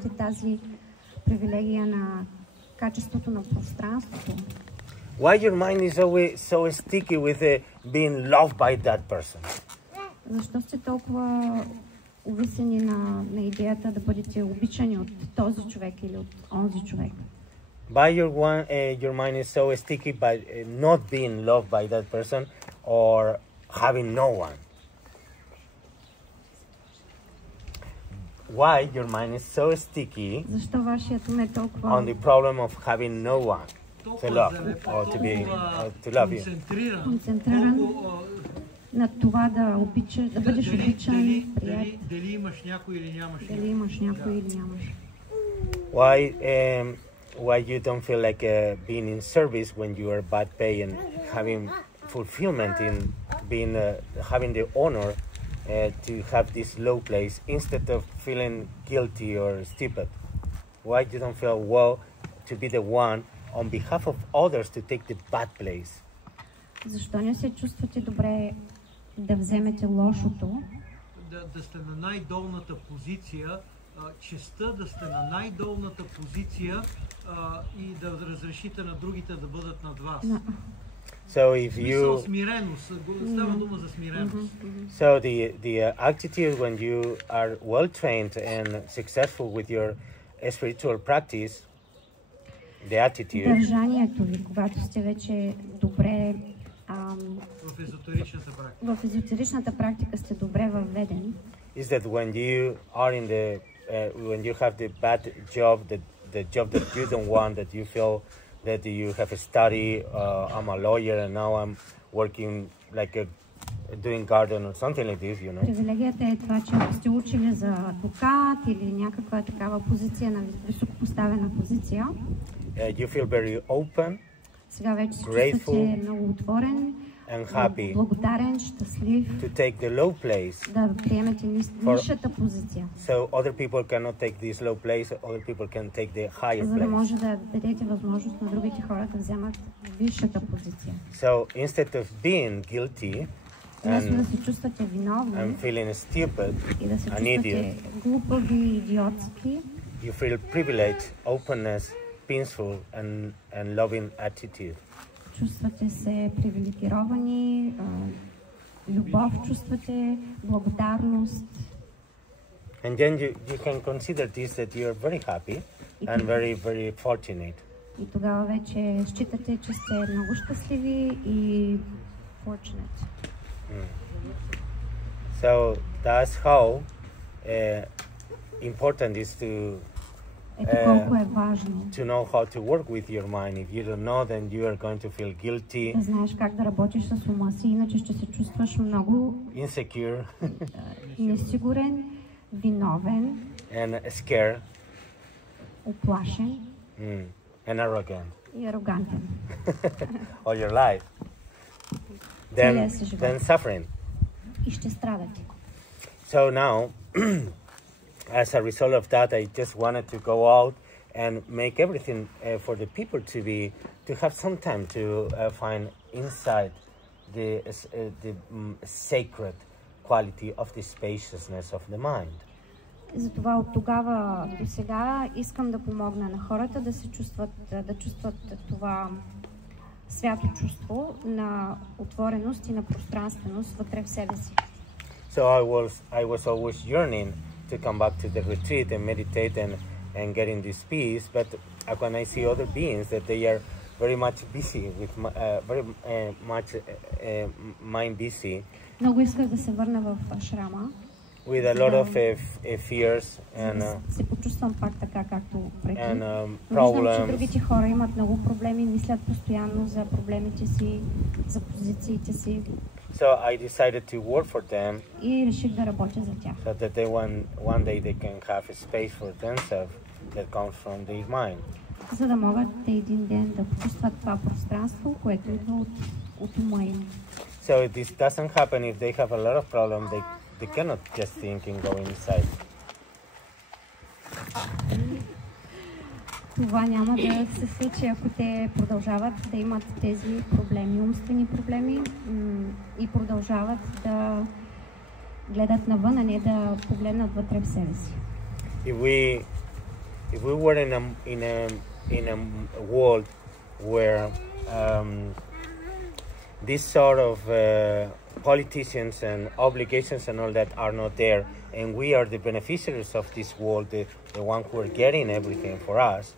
нямате тази привилегия на качеството на пространството. Why your mind is always so sticky with being loved by that person? Защо сте толкова увисени на идеята да бъдете обичани от този човек или от онзи човек? Why your mind is so sticky by not being loved by that person or having no one? Why your mind is so sticky Защо вашият ум е толкова on the problem of having no one to love or to love you? Концентриран на това да обичаш, да бъдеш обичан, прият. Дали имаш някой или нямаш. Дали имаш някой или нямаш. Why you don't feel like being in service when you are bad pay and having fulfillment in being having the honor to have this low place instead of feeling guilty or stupid? Why you don't feel well to be the one on behalf of others to take the bad place? Защо не се чувствате добре да вземете лошото? Да сте на най-долната позиция, честта да сте на най-долната позиция и да разрешите на другите да бъдат над вас. So if you смиреност, става дума за смиреност. So the attitude when you are well trained and successful with your spiritual practice, the attitude. Държанието ви, когато сте вече добре в езотеричната практика сте добре въведен. Is that when you are in when you have the bad job, the job that you don't want, that you feel that you have a study, I'm a lawyer and now I'm working like doing garden or something like this, you know. Привилегията е това, че ако сте учили за адвокат или някаква такава позиция, на високопоставена позиция, you feel very open, сега вече се чувствате много отворен, and happy, благодарен, щастлив, to take the low place, да приемете нисшата позиция. So other people cannot take this low place, other people can take the higher place. За да може да дадете възможност на другите хора да вземат висшата позиция. So instead of being guilty да се чувствате виновни and feeling stupid и да се and idiot, глупави и идиотски, you feel privilege, openness, peaceful and loving attitude. Чувствате се привилегировани, любов чувствате, благодарност. And then you can consider this that you are very happy and very, very fortunate. И тогава вече считате, че сте много щастливи и fortunate. So that's how important is to to know how to work with your mind. If you don't know, then you are going to feel guilty. Да знаеш как да работиш с ума си, иначе ще се чувстваш много insecure, несигурен, виновен, and scared, уплашен, and arrogant. И арогантен. All your life. Then suffering. И ще страдате. So now, as a result of that, I just wanted to go out and make everything for the people to have some time to find inside the sacred quality of the spaciousness of the mind. Затова от тогава до сега искам да помогна на хората да чувстват това свято чувство на отвореност и на пространственост вътре в себе си. So I was always yearning to come back to the retreat and meditate and get in this peace, but when I see other beings that they are very much busy with very much mind busy. Много исках да се върна в ашрама. With a lot of fears and се почувствам пак така, както преди. Виждам, че другите хора имат много проблеми, мислят постоянно за проблемите си, за позициите си. So I decided to work for them. И реших да работя за тях. So that they one day they can have a space for themselves that comes from their mind. За да могат един ден да почувстват това пространство, което идва от ума им. So this doesn't happen if they have a lot of problems. They cannot just think and go inside. Това няма да се случи, ако те продължават да имат тези проблеми, умствени проблеми и продължават да гледат навън, а не да погледнат вътре в себе си. if we were in a world where this sort of politicians and obligations and all that are not there, and we are the beneficiaries of this world, the one who are getting everything for us.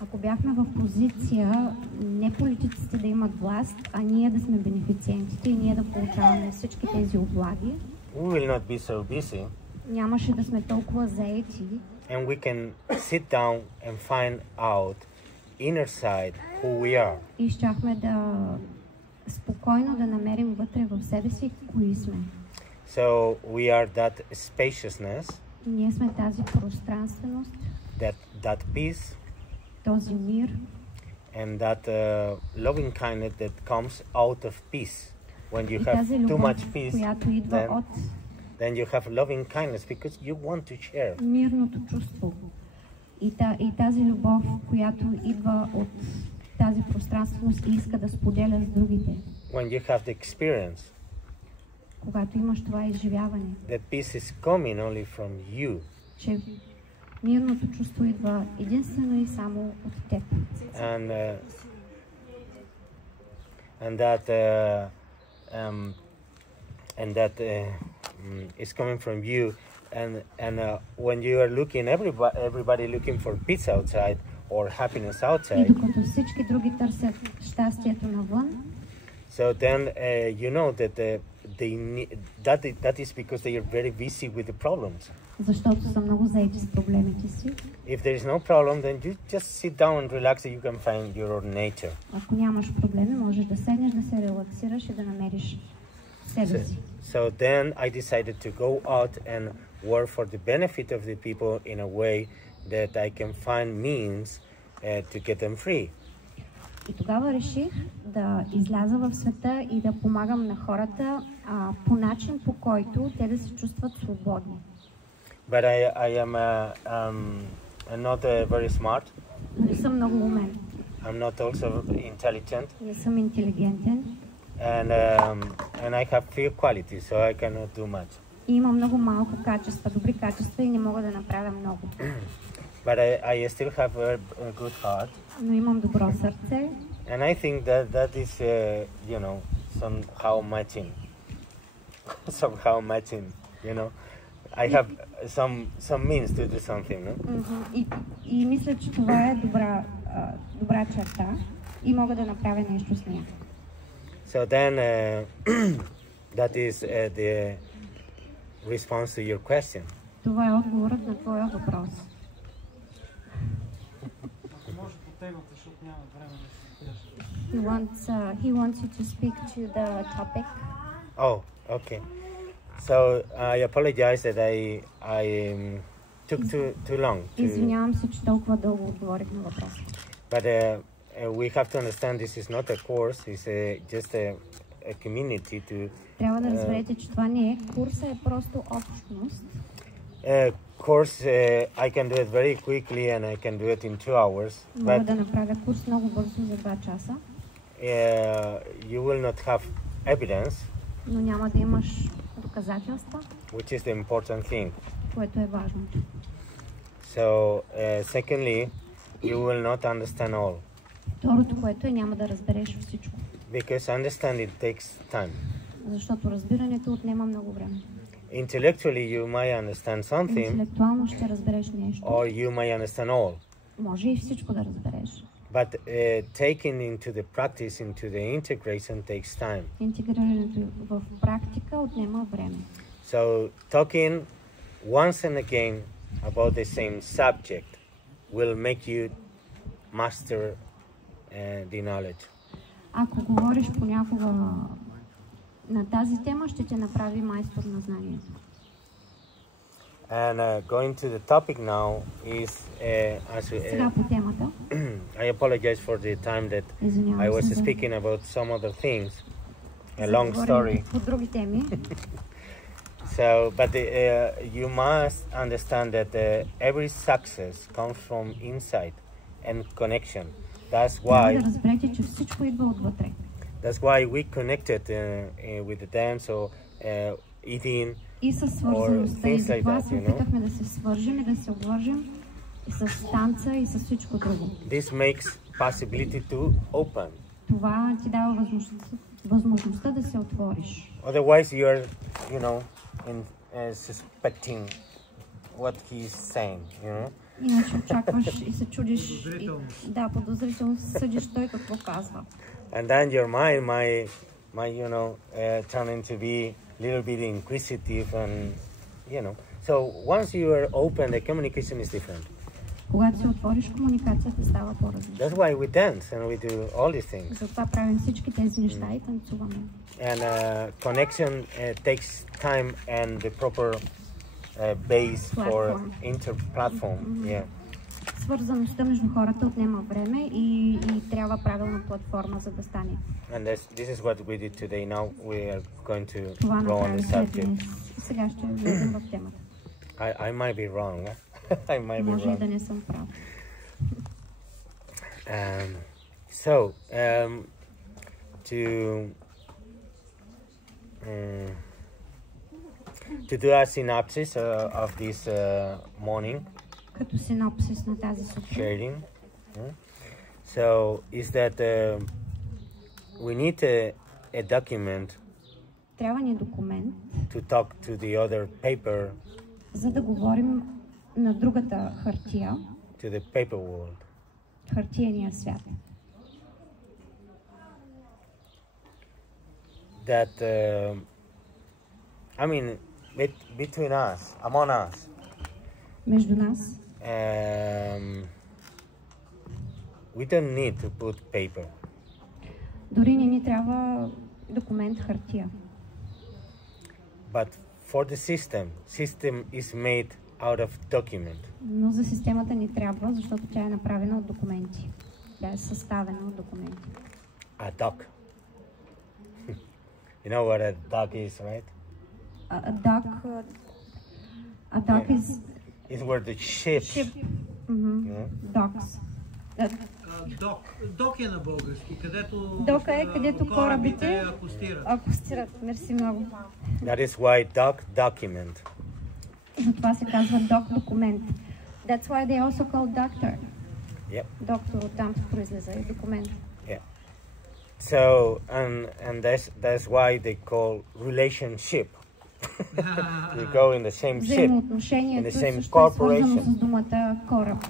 Ако бяхме в позиция не политиците да имат власт, а ние да сме бенефициентите и ние да получаваме всички тези облаги, we will not be so busy. Нямаше да сме толкова заети. And we can sit down and find out inner side who we are. И щяхме да спокойно да намерим вътре в себе си кои сме. So we are that spaciousness. Ние сме тази пространственост. That peace. Този мир. And that loving kindness that comes out of peace. When you have too much peace, then you have loving kindness because you want to share. Мирното чувство. И тази любов, която идва от тази пространственост и иска да споделя с другите. When you have the experience. Когато имаш това изживяване. That peace is coming only from you. Че мирното чувство идва единствено и само от теб. And that is coming from you, and when you are looking, everybody looking for peace outside or happiness outside. И докато всички други търсят щастието навън. So then you know that that is because they are very busy with the problems. Защото са много заети с проблемите си. If there is no problem, then you just sit down and relax and you can find your own nature. Ако нямаш проблеми, можеш да седнеш, да се релаксираш и да намериш себе си. So then I decided to go out and work for the benefit of the people in a way that I can find means to get them free. И тогава реших да изляза в света и да помагам на хората по начин, по който те да се чувстват свободни. But I am not very smart. Не съм много умен. I'm not also intelligent. Не съм интелигентен. And I have few qualities, so I cannot do much. И имам много малко качества, добри качества и не мога да направя много. But I still have a good heart. Но имам добро сърце. And I think that is, you know, somehow matching. Somehow matching, you know. I have some means to do something, no? И мисля, че това е добра черта и мога да направя нещо с нея. So then that is the response to your question. Това е отговорът на твоя въпрос. He wants you to speak to the topic. Oh, okay. So I apologize that I took too long. Извинявам се, че толкова дълго отговорих на въпроса. But we have to understand this is not a course, it's just a community to... Трябва да разберете, че това не е курс, а е просто общност. Course, I can do it very quickly and I can do it in 2 hours. Мога да направя курс много бързо за 2 часа. You will not have evidence. Но няма да имаш доказателства. Which is the important thing. Което е важно. So, secondly, you will not understand all. Второто, което е, няма да разбереш всичко. Because understanding takes time. Защото разбирането отнема много време. Intellectually, you might understand something. Интелектуално ще разбереш нещо. Or you might understand all. Може и всичко да разбереш. But taking into the practice, into the integration takes time. Интегрирането в практика отнема време. So talking once and again about the same subject will make you master the knowledge. Ако говориш понякога на тази тема, ще те направи майстор на знанието. And going to the topic now is сега по темата. I apologize for the time that I was speaking about some other things. A long story. По други теми. So, but you must understand that every success comes from inside and connection. That's why. Да разберете, че всичко идва отвътре. That's why we connected with the dance or eating. И със свързаността, и затова се опитахме да се свържем и да се обвържем. И с танца и с всичко друго. This makes possibility to open. Това ти дава възможността да се отвориш. Otherwise, you are, you know, suspecting what he is saying, you know. Иначе очакваш и се чудиш. Да, подозрително съдиш той какво казва. And then your mind might you know, turn into be a little bit inquisitive and, you know. So once you are open, the communication is different. Когато се отвориш, комуникацията става по-различна. That's why we dance and we do all these things. Затова правим всички тези неща и танцуваме. And connection takes time and the proper base for inter-platform. Yeah. Свързаността между хората отнема време и трябва правилна платформа, за да стане. And this is what we did today. Now we are going to Това go on the subject. Сега ще влезем в темата. I might be wrong. I might be Може и wrong. да не съм прав. So, to do a synopsis of this morning Като синопсис на тази сутрин. sharing, so is that we need a document Трябва ни документ, to talk to the other paper, за да говорим на другата хартия, to the paper world. хартиения свят. That I mean, between us, among us, Между нас we don't need to put paper. дори не ни трябва документ хартия. But for the system is made out of document. Но за системата ни трябва, защото тя е направена от документи. Тя е съставена от документи. A doc. You know what a doc is, right? A doc is where the ship. Docks. Док е на български, където Дока е, където корабите акостират. Акостират. Мерси много. That is why document. Това се казва документ. That's why they also call doctor. Yep. Доктор оттам произлиза и документ. Yeah. So and that's why they call relationship. You go in the same ship, in the same corporation. С думата кораб.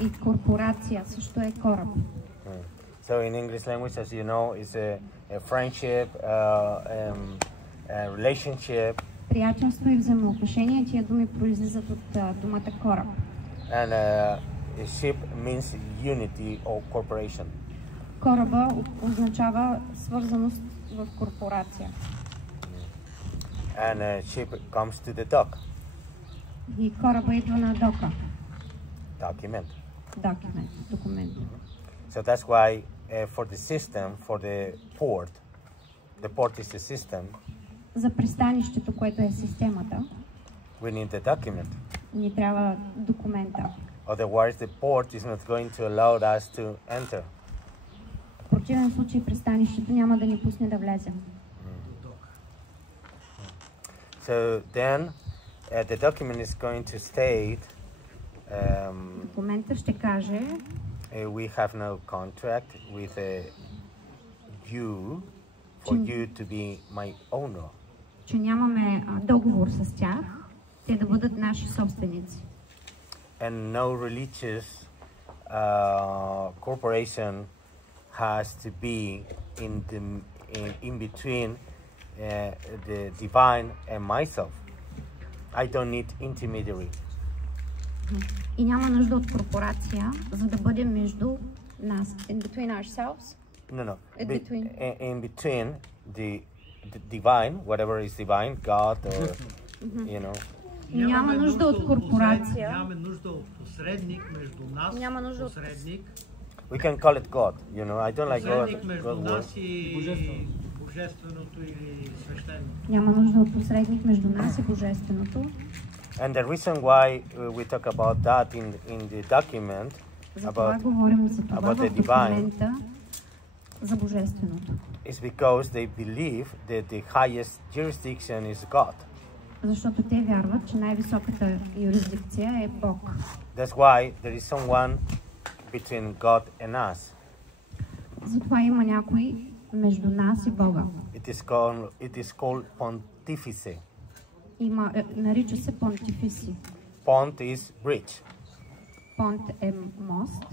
И корпорация също е кораб. So in English language, as you know, is a friendship, a relationship. Приятелство и взаимоотношения, тия думи произлизат от думата кораб. And a ship means unity or corporation. Кораба означава свързаност в корпорация. And a ship comes to the dock. И кораба идва на дока. Document. Документ. So that's why for the system, for the port is the system. За пристанището, което е системата, we need the document. Ни трябва документа. Otherwise the port is not going to allow us to enter. В противен случай пристанището няма да ни пусне да влезем. So then the document is going to state документът ще каже we have no contract with you for you to be my owner. Че нямаме договор с тях, те да бъдат наши собственици. And no religious corporation has to be in between the divine and myself. I don't need intermediary. И няма нужда от корпорация, за да бъдем между нас. In between ourselves? No. In between the divine, whatever is divine, God or, you know. Няма нужда от корпорация. Нямаме нужда от посредник между нас. Няма нужда от посредник. We can call it God, you know. I don't like посредник между God нас и божественото или свещеното. Няма нужда от посредник между нас и божественото. And the reason why we talk about that in the document about the divine is because they believe that the highest jurisdiction is God. Защото те вярват, че най-високата юрисдикция е Бог. That's why there is someone between God and us. Затова има някой между нас и Бога. It is called pontifice. Нарича се понтифиси. Pont is bridge. Понт е мост.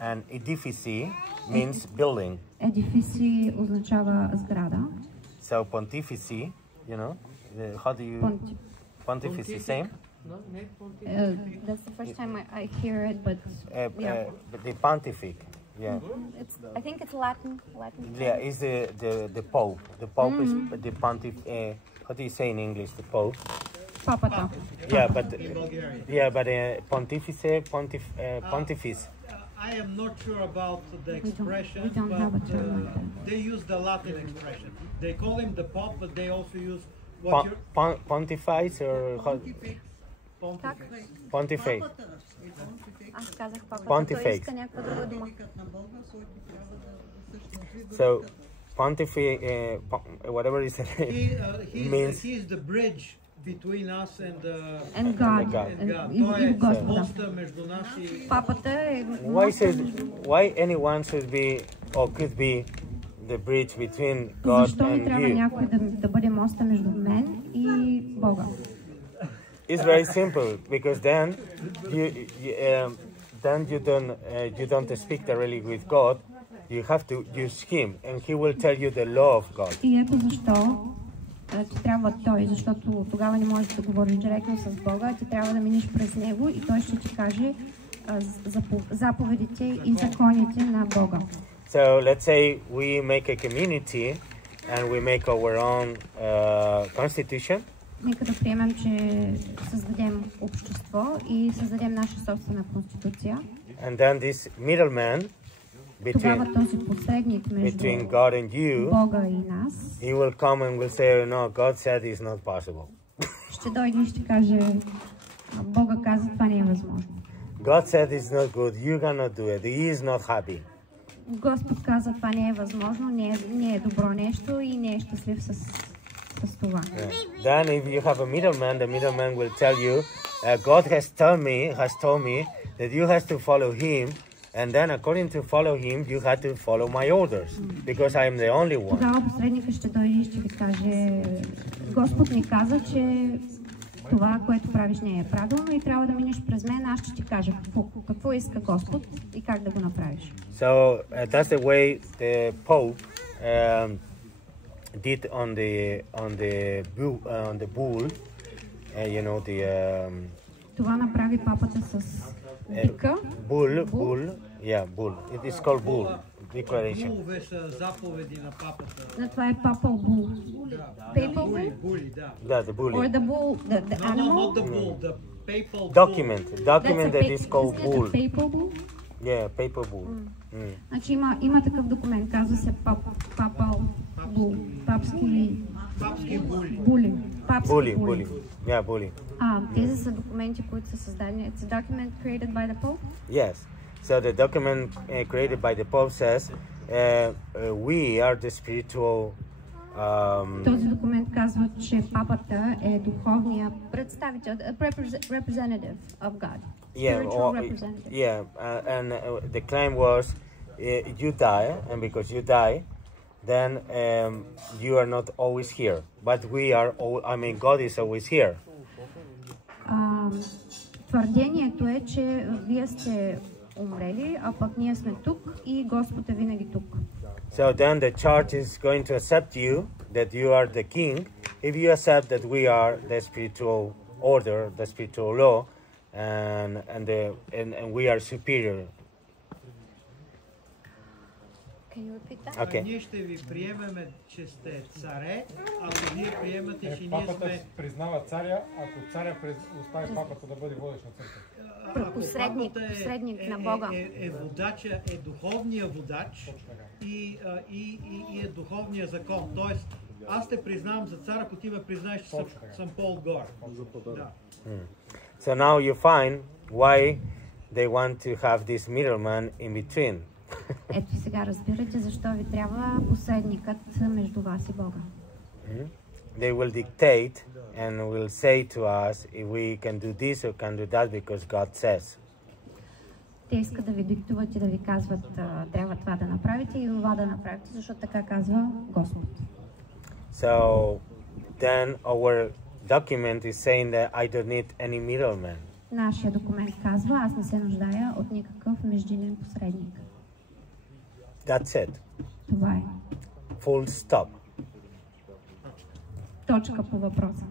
And edifice means building. Едифиси означава сграда. So pontifice, you know, how do you... Pontifice, same? That's the first time I hear it, but yeah. The pontific, yeah. I think it's Latin. Yeah, it's the Pope. The Pope is the pontiff. How do you say in English? The Pope. Папата. Yeah, but pontifice. I am not sure about the expression, we don't have a term like that. They use the Latin expression. They call him the Pope, but they also use Pontifice or Pontifex. Аз казах папата. Pontifex. Той иска някаква друга дума. So, pontifex, whatever is it means. He's the bridge between us and God. Той е моста между нас и... Папата е... Why anyone should be or could be the bridge between God Защо and ни трябва някой да бъде моста между мен и Бога? It's very simple because then you don't speak directly with God. You have to use Him, and He will tell you the law of God. И ето защо ти трябва Той, защото тогава не можеш да говориш директно с Бога, ти трябва да минеш през Него и Той ще ти каже заповедите и законите на Бога. So let's say we make a community and we make our own constitution. Нека да приемем, че създадем общество и създадем наша собствена конституция. And then this middleman Тогава този посредник между God and you, Бога и нас, he will come and will say, no, God said it's not possible. Ще дойде и ще каже, Бога каза, това не е възможно. God said it's not good, you cannot do it, he is not happy. Господ каза, това не е възможно, не е добро нещо и не е щастлив с това. Then if you have a middleman, the middleman will tell you, God has told me that you have to follow him, and then according to follow him, you have to follow my orders, because I am the only one. Тогава посредника ще дойде и ще ви каже, Господ ми каза, че това, което правиш, не е правилно и трябва да минеш през мен, аз ще ти кажа какво иска Господ и как да го направиш. So that's the way the Pope did on the bull, you know, the това направи папата с бика. Bull. It is called bull declaration. Булове са заповеди на папата. Това е papal bull. Papal bull? Да, the bull. Or the bull, the animal? Not the bull, the papal Document that is called bull. Papal bull? Yeah, paper bull. Значи има такъв документ, казва се papal bull, папски були. Bully. Yeah, bully. Тези са документи, които са създадени. It's a document created by the Pope? Yes. So the document created by the Pope says, we are the spiritual... Този документ казва, че папата е духовния представител, representative of God. Spiritual representative. And the claim was, you die, and because you die, then you are not always here. But we are, God is always here. Твърдението е, че вие сте умрели, а пък ние сме тук и Господ е винаги тук. So then the church is going to accept you, that you are the king, if you accept that we are the spiritual order, the spiritual law, and we are superior. Okay. Ние ще ви приемеме, че сте царе, ако вие приемате, че ние сме... Папата признава царя, ако царя остави папата да бъде водещ на църква. Посредник на Бога. Водача е духовния водач и е духовния закон. Тоест, аз те признавам за цар, ако ти ме признаеш, че съм по-отгоре. Да. So now you find why they want to have this middleman in between. Ето сега разбирате защо ви трябва посредникът между вас и Бога. they will dictate and will say to us if we can do this or can do that because God says. Те искат да ви диктуват и да ви казват, трябва това да направите и това да направите, защото така казва Господ. So then our document is saying that I don't need any middleman. Нашия документ казва, аз не се нуждая от никакъв междинен посредник. That's it. Това е. Full stop. Точка по въпроса.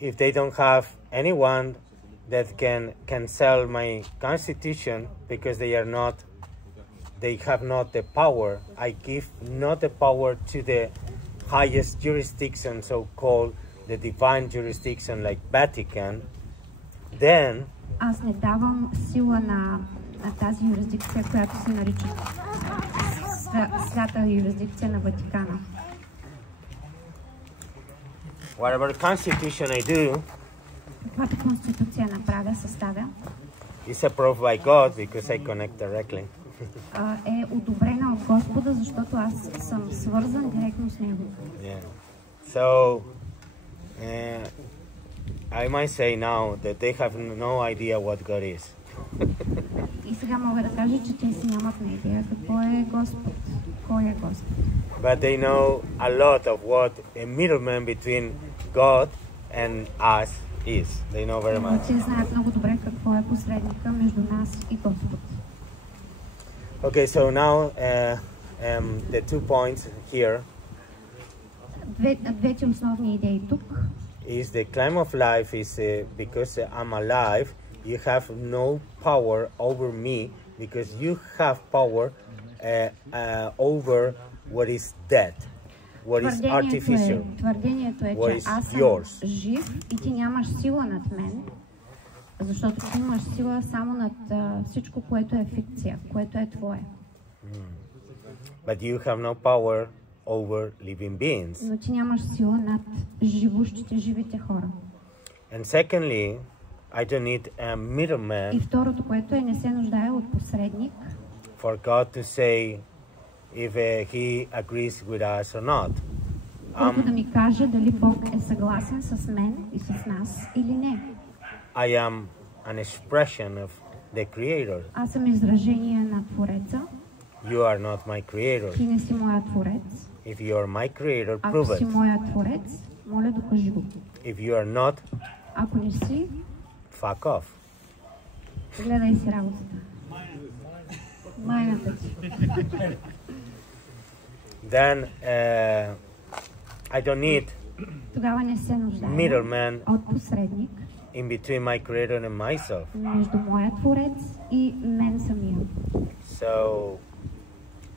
If they don't have anyone that can sell my constitution because they have not the power, I give not the power to the highest jurisdiction, so-called the divine jurisdiction like Vatican, then аз не давам сила на тази юрисдикция, която се нарича свята юрисдикция на Ватикана. whatever constitution I do Каквато конституция направя, съставя, is approved by God because I connect directly. Е одобрена от Господа, защото аз съм свързан директно с Него. Yeah. So I might say now that they have no idea what God is. И сега мога да кажа, че те си нямат на идея какво е Господ. Кой е Господ? But they know a lot of what a middleman between God and us is. They know very much. Те знаят много добре какво е посредника между нас и Господ. Okay, so now the 2 points here Двете основни идеи тук is the claim of life is because I'm alive, you have no power over me because you have power over what is dead, what is artificial, твърдението е, what че is аз съм yours. жив и ти нямаш сила над мен, защото ти имаш сила само над всичко, което е фикция, което е твое. But you have no power over living beings. Но ти нямаш сила над живите хора. And secondly, I don't need a middleman. И второто, което е, не се нуждае от посредник. For God to say if He agrees with us or not. Който да ми каже дали Бог е съгласен с мен и с нас или не. I am an expression of the Creator. Аз съм изражение на Твореца. You are not my Creator. Ти не си моя Творец. If you are my Creator, prove Ако си it. моя Творец, моля докажи го. If you are not, Ако не си, fuck off. гледай си работата. Майната ти. Then I don't need Тогава не се нуждае middleman от посредник in between my Creator and myself. между моя Творец и мен самия. So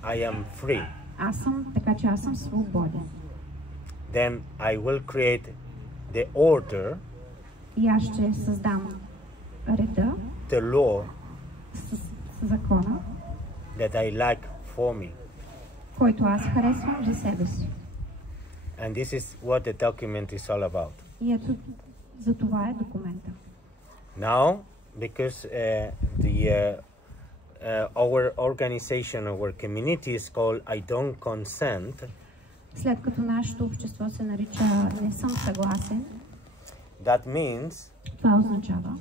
I am free. Аз съм, така че аз съм свободен. Then I will create the order, И аз ще създам реда, the law с закона, that I like for me. който аз харесвам за себе си. And this is what the document is all about. И ето, за това е документа. Now, because our organization, our community is called I don't consent, След като нашето общество се нарича "Не съм съгласен", that means това означава,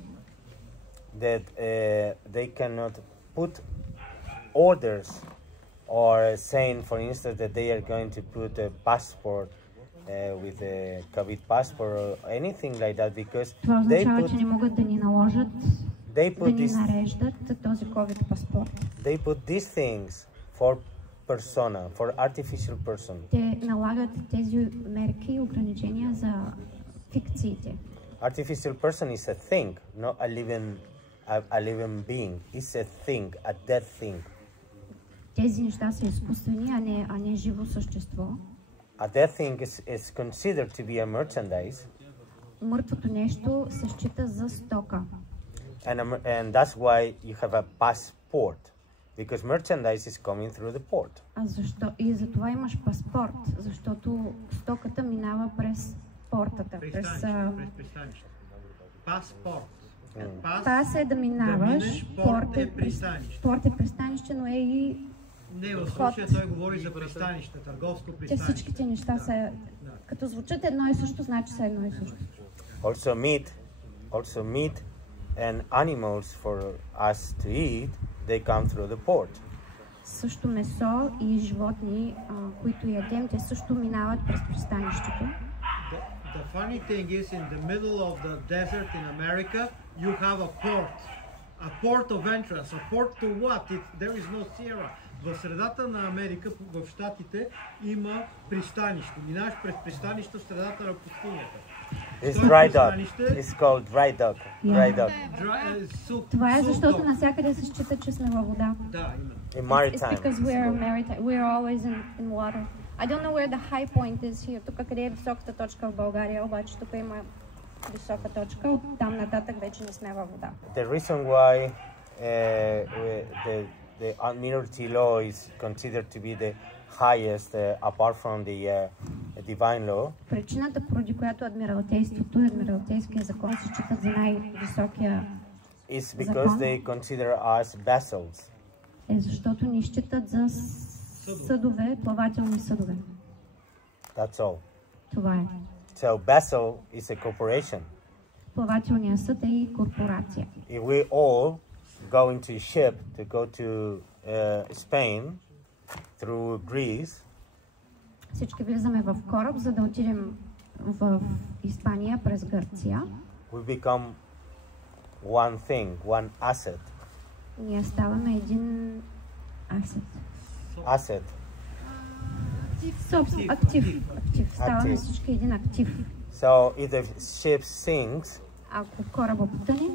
that they cannot put orders or saying, for instance, that they are going to put a passport with a COVID passport or anything like that because това they означава, че не могат да ни наложат, да put ни this, нареждат този COVID паспорт. they put these things for persona, for artificial person. Те налагат тези мерки и ограничения за фикциите. Artificial person is a thing, not a living being. It's a thing, a dead thing. Тези неща са изкуствени, а не живо същество. A dead thing is considered to be a merchandise. Мъртвото нещо се счита за стока. And that's why you have a passport, because merchandise is coming through the port. И за това имаш паспорт, защото стоката минава през портата. Пристанище. Паспорт. Пас е да минаваш, порт е пристанище, но е и Не, в случая той говори за пристанище, търговско Те пристанище. всичките неща са, като звучат едно и също, значи са едно и също. Also meat and animals for us to eat, they come through the port. Също месо и животни, които ядем, те също минават през пристанището. The funny thing is, in the middle of the desert in America, you have a port of entrance. A port to what? There is no Sierra. В средата на Америка, в Щатите, има пристанище. Минаваш през пристанище в средата на пустинята. It's dry dock. It's called dry dock. Dry dock. Това е защото навсякъде се счита, че сме във вода. Да, именно. In It's maritime. because we're always in water. I don't know where the high point is here. Тук къде е високата точка в България, обаче тук има висока точка, от там нататък вече не сме във вода. The reason why the minority law is considered to be the highest apart from the divine law Причината, поради която адмиралтейството и адмиралтейския закон се считат за най-високия is because they consider us vessels. е защото ни считат за съдове, плавателни съдове. That's all. Това е. So vessel is a corporation. Плавателният съд е и корпорация. If we all go into a ship to go to Spain through Greece, Всички влизаме в кораб, за да отидем в Испания през Гърция. we become one thing, one asset. Ние ставаме един Asset. актив. Ставаме всички един актив. So if the ship sinks, Ако кораба потъне,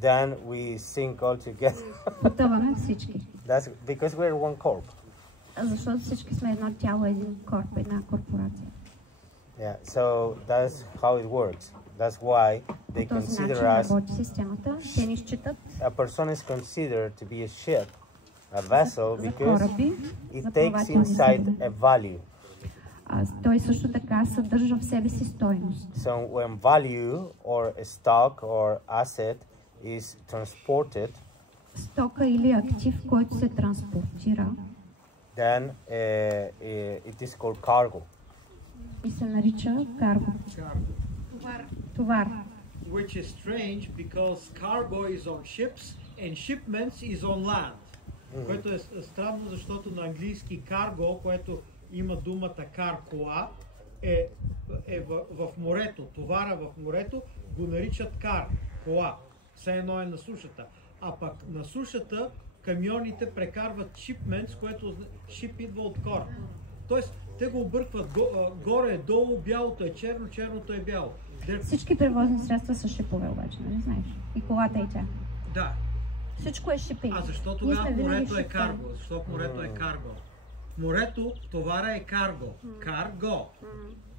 then we sink all together. потъваме всички. That's because we're one corp. Защото всички сме едно тяло, един корп, една корпорация. Yeah. So that's how it works. That's why they По този начин consider us. работи системата. Те ни считат A person is considered to be a ship, a vessel, за because кораби, it за takes плавателни inside съдове. a value. Той също така съдържа в себе си стойност. So when value or a stock or asset is transported, Стока или актив, който се транспортира then it is called cargo. и се нарича карго. Товар. Which is strange because cargo is on ships and shipments is on land. Което е странно, защото на английски cargo, което има думата кар, кола, е в морето. Товара в морето го наричат кар, кола. Все едно е на сушата. А пък на сушата камионите прекарват shipments, което ship идва от кораб. Тоест, те го объркват горе е долу, бялото е черно, черното е бяло. Всички превозни средства са шипове обаче, нали знаеш? И колата и тя. Да. Всичко е шипинг. А защо тогава морето е карго? Защото морето е карго. Морето, товара е карго. Карго.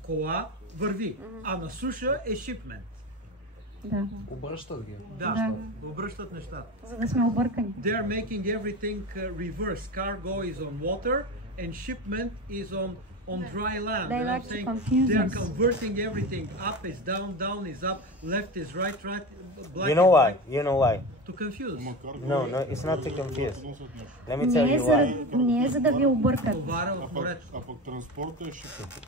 Кола върви. А на суша е шипмент. Да. Обръщат ги. Да, обръщат нещата. За да сме объркани. They are making everything reverse. Cargo is on water and shipment is on dry land. They And I'm like to saying confuse they are us. converting everything. Up is down, down is up, left is right, right, black You know is why? white. You know why? To confuse. No, it's not to confuse. Let me tell you why. Не е за да ви объркат. Товара в морето. А пък транспорта е шипът.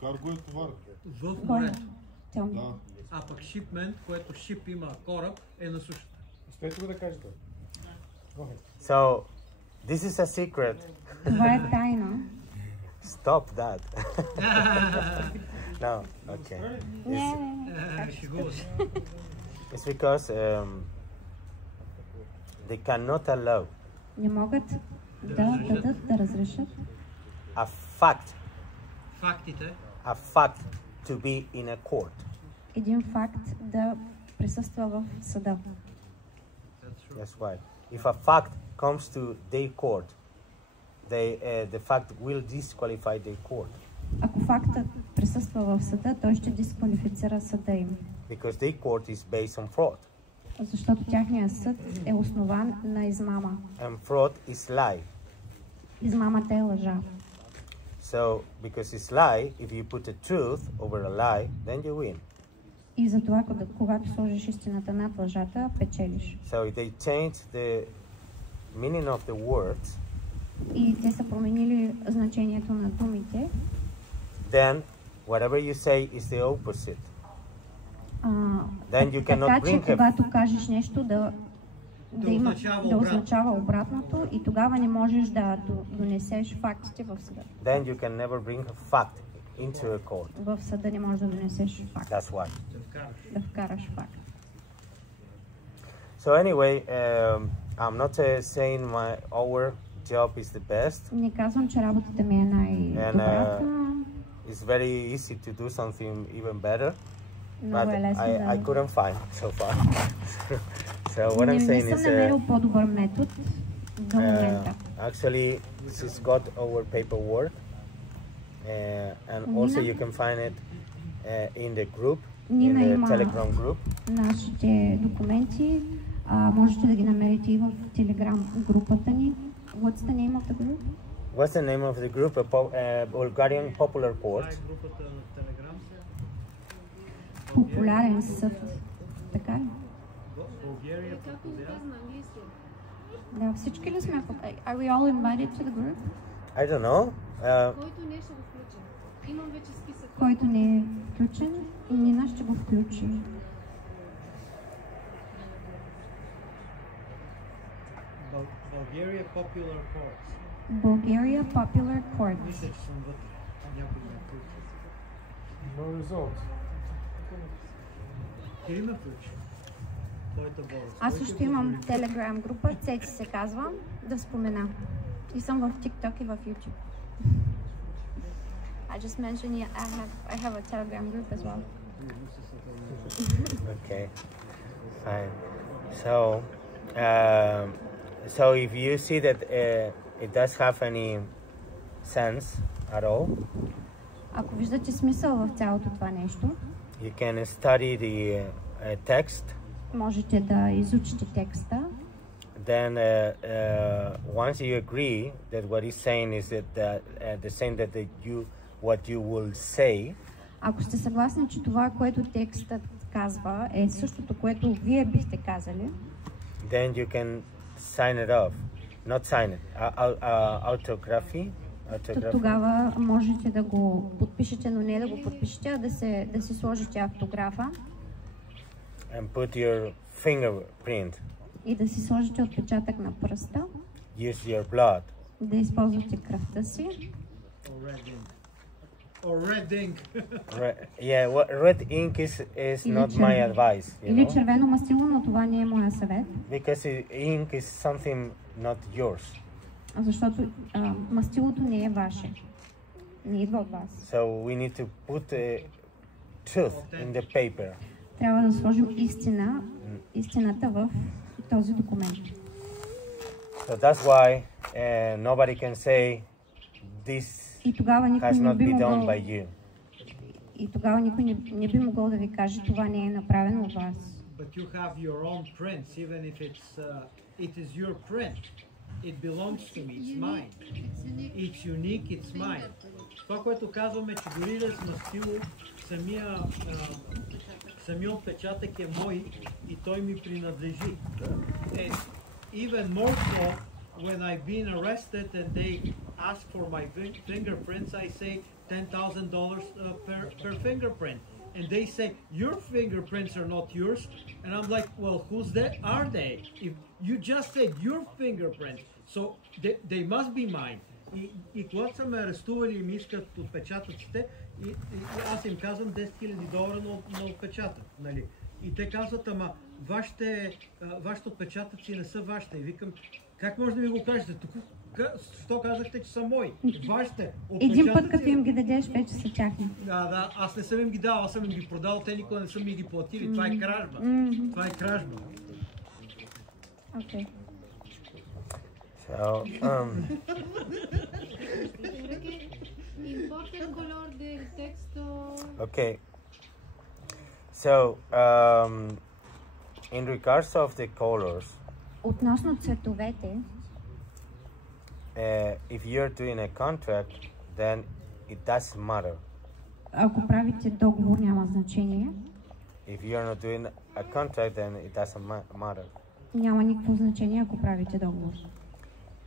Карго е товар. В морето. Да. А пък шипмент, което шип има кораб, е на сушата. Успейте го да кажете. So, this is a secret. Това е тайна. Stop that. No, okay. Шегува се. It's because they cannot allow Не могат да дадат, да разрешат a fact Фактите. to be in a court. един факт да присъства в съда. That's right. If a fact comes to their court, the fact will disqualify their court. Ако фактът присъства в съда, той ще дисквалифицира съда им. Because their court is based on fraud. Защото тяхният съд е основан на измама. And fraud is lie. Измамата е лъжа. So, because it's lie, if you put the truth over a lie, then you win. И затова, когато сложиш истината над лъжата, печелиш. So if they change meaning of the words, и те са променили значението на думите, then whatever you say is the opposite. Then you cannot така че bring когато кажеш нещо да означава означава обратното и тогава не можеш да донесеш фактите в съда. then you can never bring a fact into a court. В съда не можеш да донесеш факт, That's why. да вкараш факт. So anyway, I'm not saying our job is the best. Не казвам, че работата ми е най-добрата. It's very easy to do something even better, Много but е лесно I да... couldn't find so far. So what I'm Не saying съм is, намерил по-добър метод до момента. actually, she's got our paperwork, and also you can find it in the group, in Нина the има Telegram group. нашите документи. Можете да ги намерите и в Телеграм групата ни. What's the name of the group? What's the name of the group? Bulgarian Popular Court. Групата на Телеграм се. Популярен съд. Така ли? България популярна. Да, всички ли сме? Are we all invited to the group? I don't know. Който не ще го включим. Имам вече списък. Който не е включен, Нина ще го включи. Bulgaria Popular Courts. Bulgaria Popular Court. Мисля, че съм вътре. Някой ме включи. No results. Кой ме включи? Твоята болест. Аз също имам Telegram група, Цеци се казва, да спомена. И съм в TikTok и в YouTube. I just mentioned I have a Telegram group as well. Okay, fine. So if you see that it does have any sense at all, Ако виждате смисъл в цялото това нещо, you can study the text. можете да изучите текста. Then once you agree that what he's saying is that the same that what you will say, Ако сте съгласни, че това, което текстът казва, е същото, което вие бихте казали, then you can sign it off. Not sign it. Autography. тогава можете да го подпишете, но не да го подпишете, а да си сложите автографа And put your fingerprint. и да си сложите отпечатък на пръста, Use your blood. да използвате кръвта си. Or red ink. Red ink is not my advice. Или червено мастило, но това не е моя съвет. Because ink is something not yours. Защото мастилото не е ваше. Не идва от вас. So we need to put the truth in the paper. Трябва да сложим истината в този документ. So that's why nobody can say this И тогава никой has не not би been done могъл, by you. и тогава никой не би могъл да ви каже, това не е направено от вас. But you have your own prints, even if it is your print. It belongs to me, it's mine. It's unique, it's mine. Това, което казваме, че дори да е с мастило, самия отпечатък е мой и той ми принадлежи. And even more so, when I've been arrested and they ask for my fingerprints, I say $10,000 per fingerprint. And they say, your fingerprints are not yours. And I'm like, well, whose are they? If you just said your fingerprints, so they must be mine. И когато са ме арестували и ми искат отпечатъците, и аз им казвам $10,000 на отпечатък. Нали? И те казват, ама вашите отпечатъци не са вашите. И викам, как може да ми го кажете? Що казахте, че са мои? Вашите отпечатъци... Един път, като им ги дадеш, вече са тяхни. Да, аз не съм им ги дал, аз съм им ги продал, те никога не са ми ги платили. Това е кражба. Това е кражба. Окей. So, Importa el color del texto. okay. So, in regards of the colors, Относно цветовете, if you're doing a contract, then it doesn't matter. ако правите договор, няма значение. If you're not doing a contract, then it doesn't matter. Няма никакво значение, ако правите договор.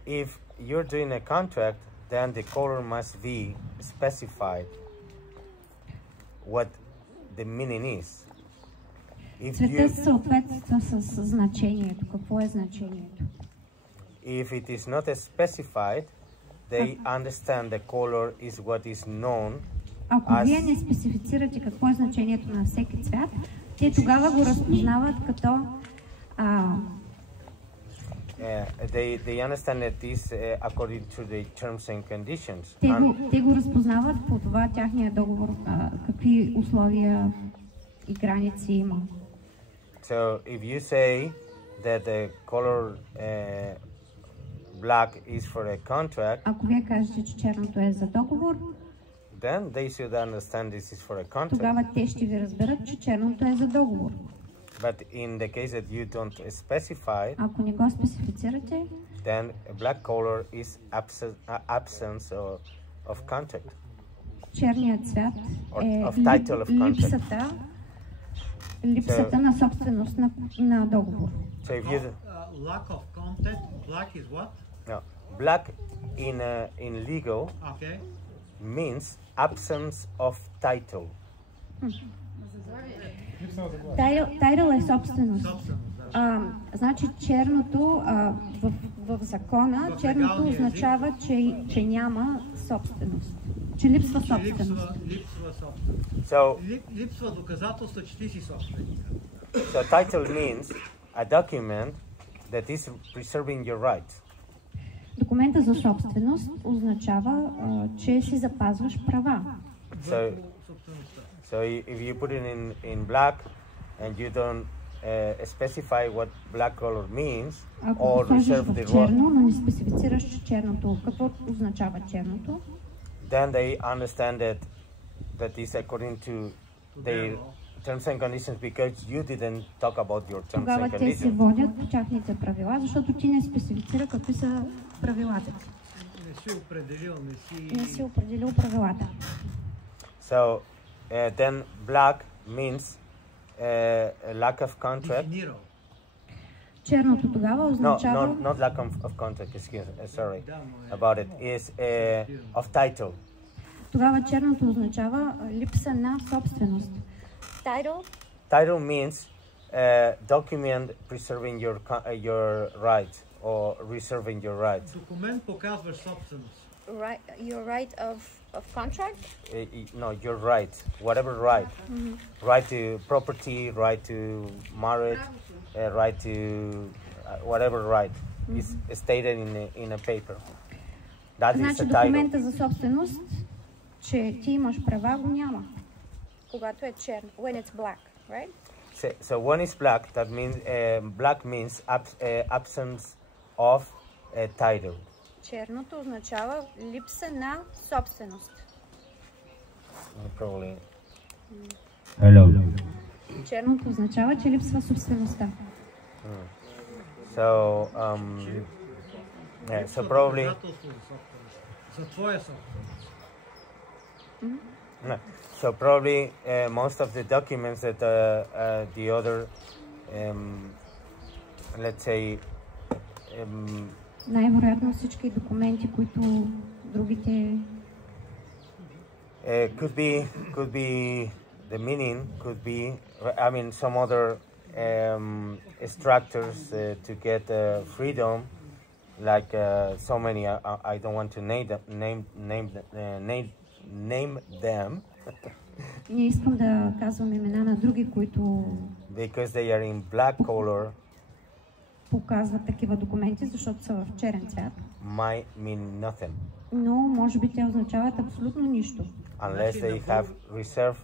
if you're doing a contract, then the color must be specified what the meaning is. If Цветът съответства с значението. Какво е значението? If it is not specified, they understand the color is what is known. Ако вие не специфицирате какво е значението на всеки цвят, те тогава го разпознават като They understand that this according to the terms and conditions. Те го разпознават по това тяхния договор, какви условия и граници има. So if you say that the color black is for a contract, ако вие кажете, че черното е за договор, then they should understand this is for a contract. Тогава те ще ви разберат, че черното е за договор. But in the case that you don't specify, ако не го специфицирате, then a black color is absence of contract. Черният цвят е липсата на собственост на договор. So if you lack of content, black is what? No, black in legal means absence of title. Title е собственост. Значи черното в закона, черното означава, че няма собственост. Че липсва собственост. Липсва доказателство, че ти си собственик. So title means a document that is preserving your rights. Документа за собственост означава, че си запазваш права. So if you put it in black and you don't specify what black color means or reserve the right, черно, но не специфицираш черното, какво означава черното, then they understand that is according to their terms and conditions because you didn't talk about your terms and conditions. Тогава те се водят по тяхните правила, защото ти не специфицира какви са правилата. Не си определил правилата. So then black means lack of contract. Черното тогава означава... No, not lack of contract, sorry about it, is of title. Тогава черното означава липса на собственост. Title means document preserving your rights or reserving your rights. Документ показваш собственост. Your right of contract? No, your right, whatever right. Right to property, right to marriage, right to whatever right is stated in a paper. That is значи a title. Документа за собственост, че ти имаш права, го няма. Когато е черно, when it's black, right? So when it's black, that means black means absence of a title. Черното означава липса на собственост. Probably. Hello. Черното означава, че липсва собствеността. So, so probably. За твоя собственост. No. So probably most of the documents that the other, let's say, най-вероятно всички документи, които другите could be the meaning could be, I mean, some other structures to get freedom, like so many. I don't want to name them. Не искам да казвам имена на други, които because they are in black color. Показват такива документи, защото са в черен цвят. Might mean nothing. Но може би те означават абсолютно нищо. Unless they have reserved.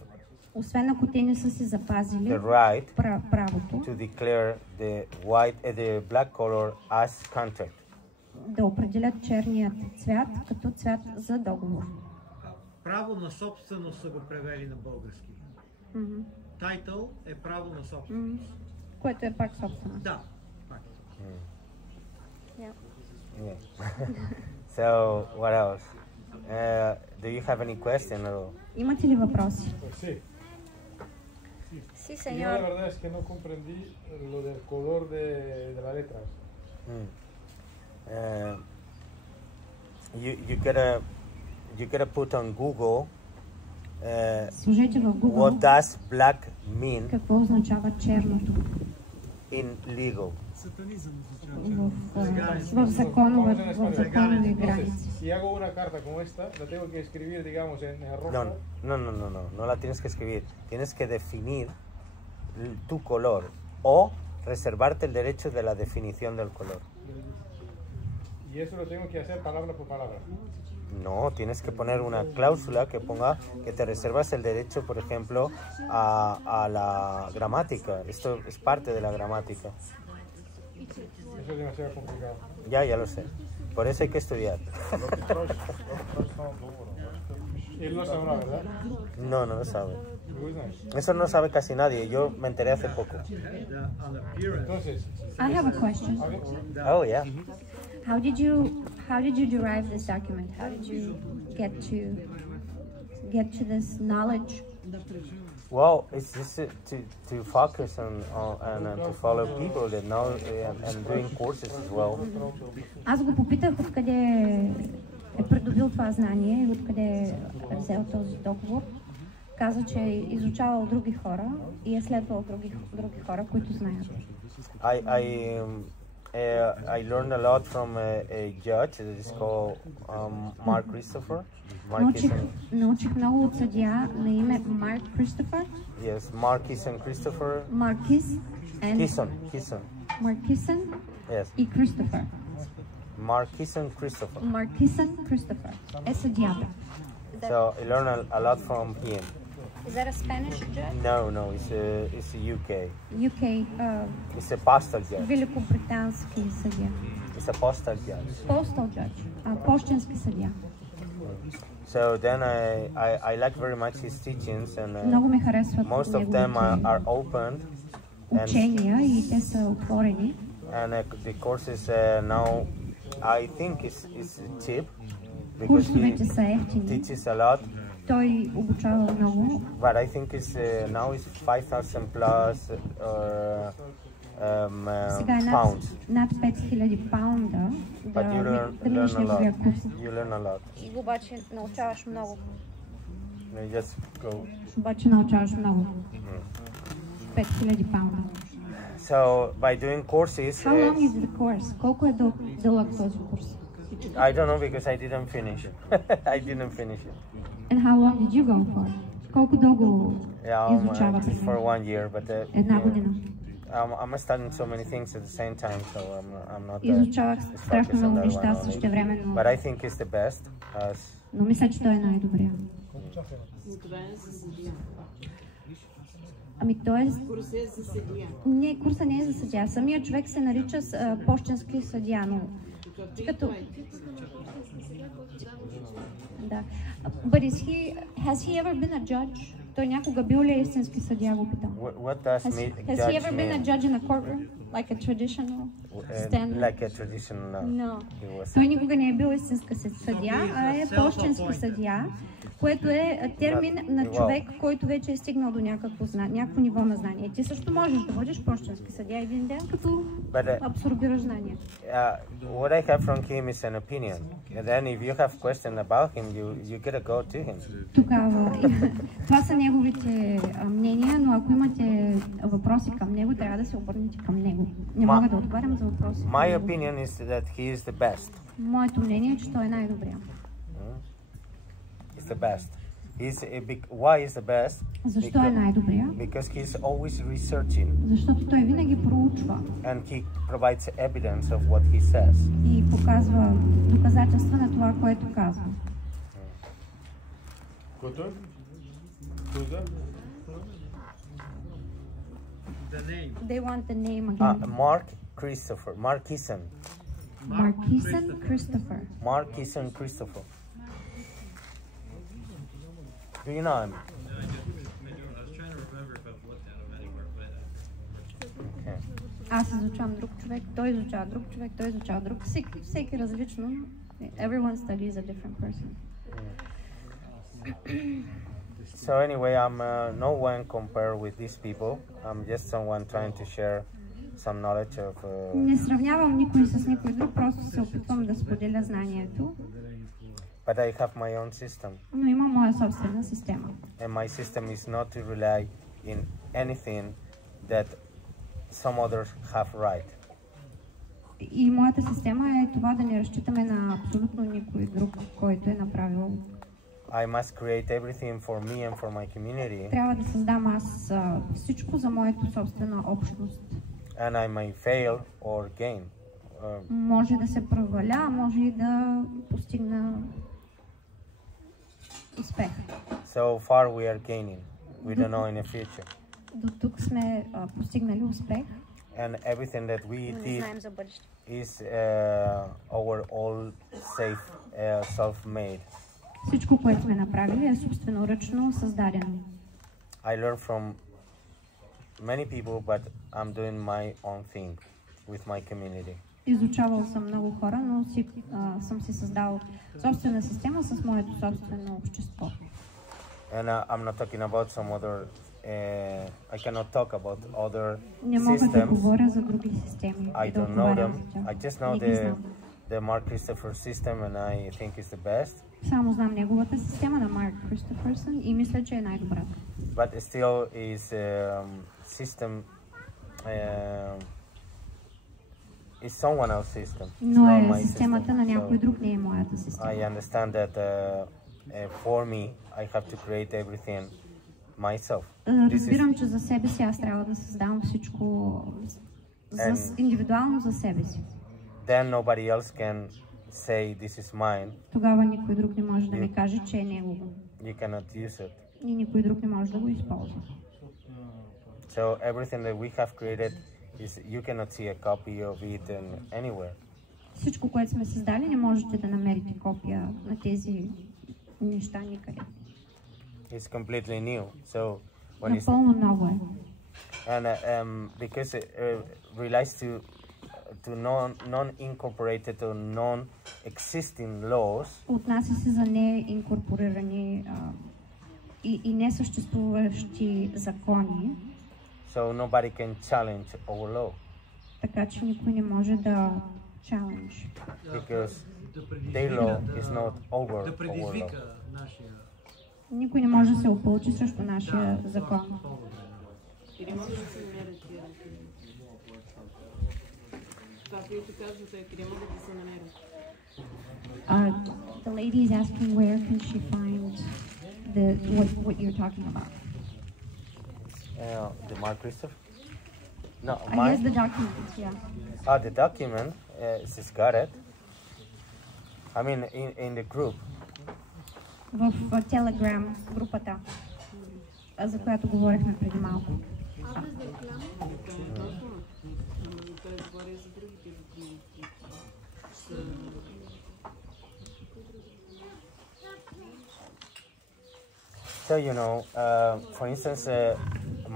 Освен ако те не са си запазили the right правото to declare the black color as contract. Да определят черният цвят като цвят за договор. Право на собственост са го превели на български. Title е право на собственост. Което е пак собственост. Да, пак. So, what else? Do you have any question? Имате ли въпроси? Sí, señor. Yo la verdad es que no comprendí lo del color de la letra. you gotta put on Google Сложете в what Google does black mean какво означава черното in legal. в законови граници. Si hago una carta como esta, la tengo que escribir, digamos, en rojo. No la tienes que escribir. Tienes que definir tu color o reservarte el derecho de la definición del color. Y eso lo tengo que hacer palabra por palabra. No, tienes que poner una cláusula que ponga que te reservas el derecho, por ejemplo, a la gramática. Esto es parte de la gramática. Eso es demasiado complicado. Ya lo sé. Por eso hay que estudiar. Él no sabrá, ¿verdad? No lo sabe. Eso no sabe casi nadie. Yo me enteré hace poco. Entonces, I have a question. Oh, yeah. How did you derive this document? How did you get to this knowledge? Well, it's just to focus on to follow people that know and doing courses as well. Аз го попитах откъде е придобил това знание и откъде е взел този договор. Каза, че е изучавал други хора и е следвал други хора, които знаят. I learned a lot from a judge that is called Mark Christopher. Научих много от съдия на име Марк Кристофър. Yes, Marquis and Christopher. Marquis and Kisson. Marquison. Yes. И Christopher. Marquis and Christopher. Marquison Christopher е съдията. So I learned a lot from him. Is that a Spanish judge? No, it's a UK. UK. It's a postal judge. Великобритански съдия. It's a postal judge. Postal judge. Пощенски съдия. So then I like very much his teachings and много ме харесват most of them are opened. Учения и те са отворени. And the courses now I think is cheap because Курсовете са he ефтини. teaches a lot. Той обучава много. But I think it's now is 5,000 plus Сега е pounds. над 5000 паунда But да минеш неговия курс. You learn a lot. И обаче научаваш много. You just go. Обаче научаваш много. 5000 паунда. So by doing courses. How long is the course? Колко е дълъг този курс? I don't know because I didn't finish it. I didn't finish it. And how long did you go for? Колко дълго изучавате? For 1 year, but Една година. I'm studying so many things at the same time, so I'm not. Изучавах страшно много неща същевременно. But I think it's the best. Но мисля, че той е най-добрия. Ами той не, курса не е за съдия. Самия човек се нарича пощенски съдия, но като... Да. But has he ever been a judge? Той някога бил ли истински съдия, го питам. Has he ever been a judge in a courtroom? Like a traditional stand? Like a traditional, no. Той никога не е бил истинска съдия, а е пощенски съдия, което е термин на човек, който вече е стигнал до някакво ниво на знание. Ти също можеш да бъдеш пощенски съдия един ден, като абсорбираш знания. What I have from him is an opinion. And then if you have questions about him, you gotta go to him. Тогава, това са неговите мнения, но ако имате въпроси към него, трябва да се обърнете към него. Не мога да отговарям за въпроси. My opinion is that he is the best. Моето мнение е, че той е най-добрия. The best. Why is the best? Защо е най-добрия? Because he's always researching. Защото той винаги проучва. And he provides evidence of what he says. И показва доказателства на това, което казва. The name. They want the name again. Mark Christopher. Marquison. Marquison Christopher. Marquison Christopher. Do you know him? No, I was trying to remember if I've looked at him anywhere, but Okay. Аз изучавам друг човек, той изучава друг човек, той изучава друг. Всеки различно. Everyone studies a different person. So anyway, I'm no one compared with these people. I'm just someone trying to share some knowledge of. Не сравнявам никой с никой друг, просто се опитвам да споделя знанието. But I have my own system. Но имам моя собствена система. And my system is not to rely in anything that some others have right. И моята система е това да не разчитаме на абсолютно никой друг, който е направил. I must create everything for me and for my community. Трябва да създам аз всичко за моята собствена общност. And I may fail or gain. Може да се проваля, може и да постигна успех. So far we are gaining. We don't know in the future. До тук сме постигнали успех. And everything that we did is our all safe, self-made. Всичко, което сме направили, е собственоръчно създадено. I learn from many people, but I'm doing my own thing with my community. Изучавал съм много хора, но съм си създал собствена система с моето собствено общество. And I'm not talking about some other. I cannot talk about other Не мога да systems. говоря за други системи. I don't know them. I just know the Mark Christopher system, and I think it's the best. Само знам неговата система на Марк Кристофърсън и мисля, че е най-добрата. But still is system. Is someone else's system. Но е системата на някой друг, не е моята система. I understand that for me, I have to create everything myself. Разбирам, че за себе си аз трябва да създам всичко индивидуално за себе си. Then nobody else can say this is mine. Тогава никой друг не може да ми каже, че е негово. You cannot use it. И никой друг не може да го използва. So everything that we have created is you cannot see a copy of it anywhere. Всичко, което сме създали, не можете да намерите копия на тези неща никъде. It's completely new. So when Напълно ново е. And because it relates to non-incorporated or non-existing laws. Отнася се за неинкорпорирани и несъществуващи закони. So nobody can challenge our law. Така че никой не може да challenge. Because their law is not over our law. Никой не може да се опълчи срещу нашия закон. Или може да се намерят тия това, което казвате, къде могат да се намерят? The lady is asking where can she find what you're talking about. The Mark Christopher? No, I guess the document, yeah. The document, she's got it. I mean, in the group. В Telegram групата, за която говорихме преди малко. So, you know, for instance,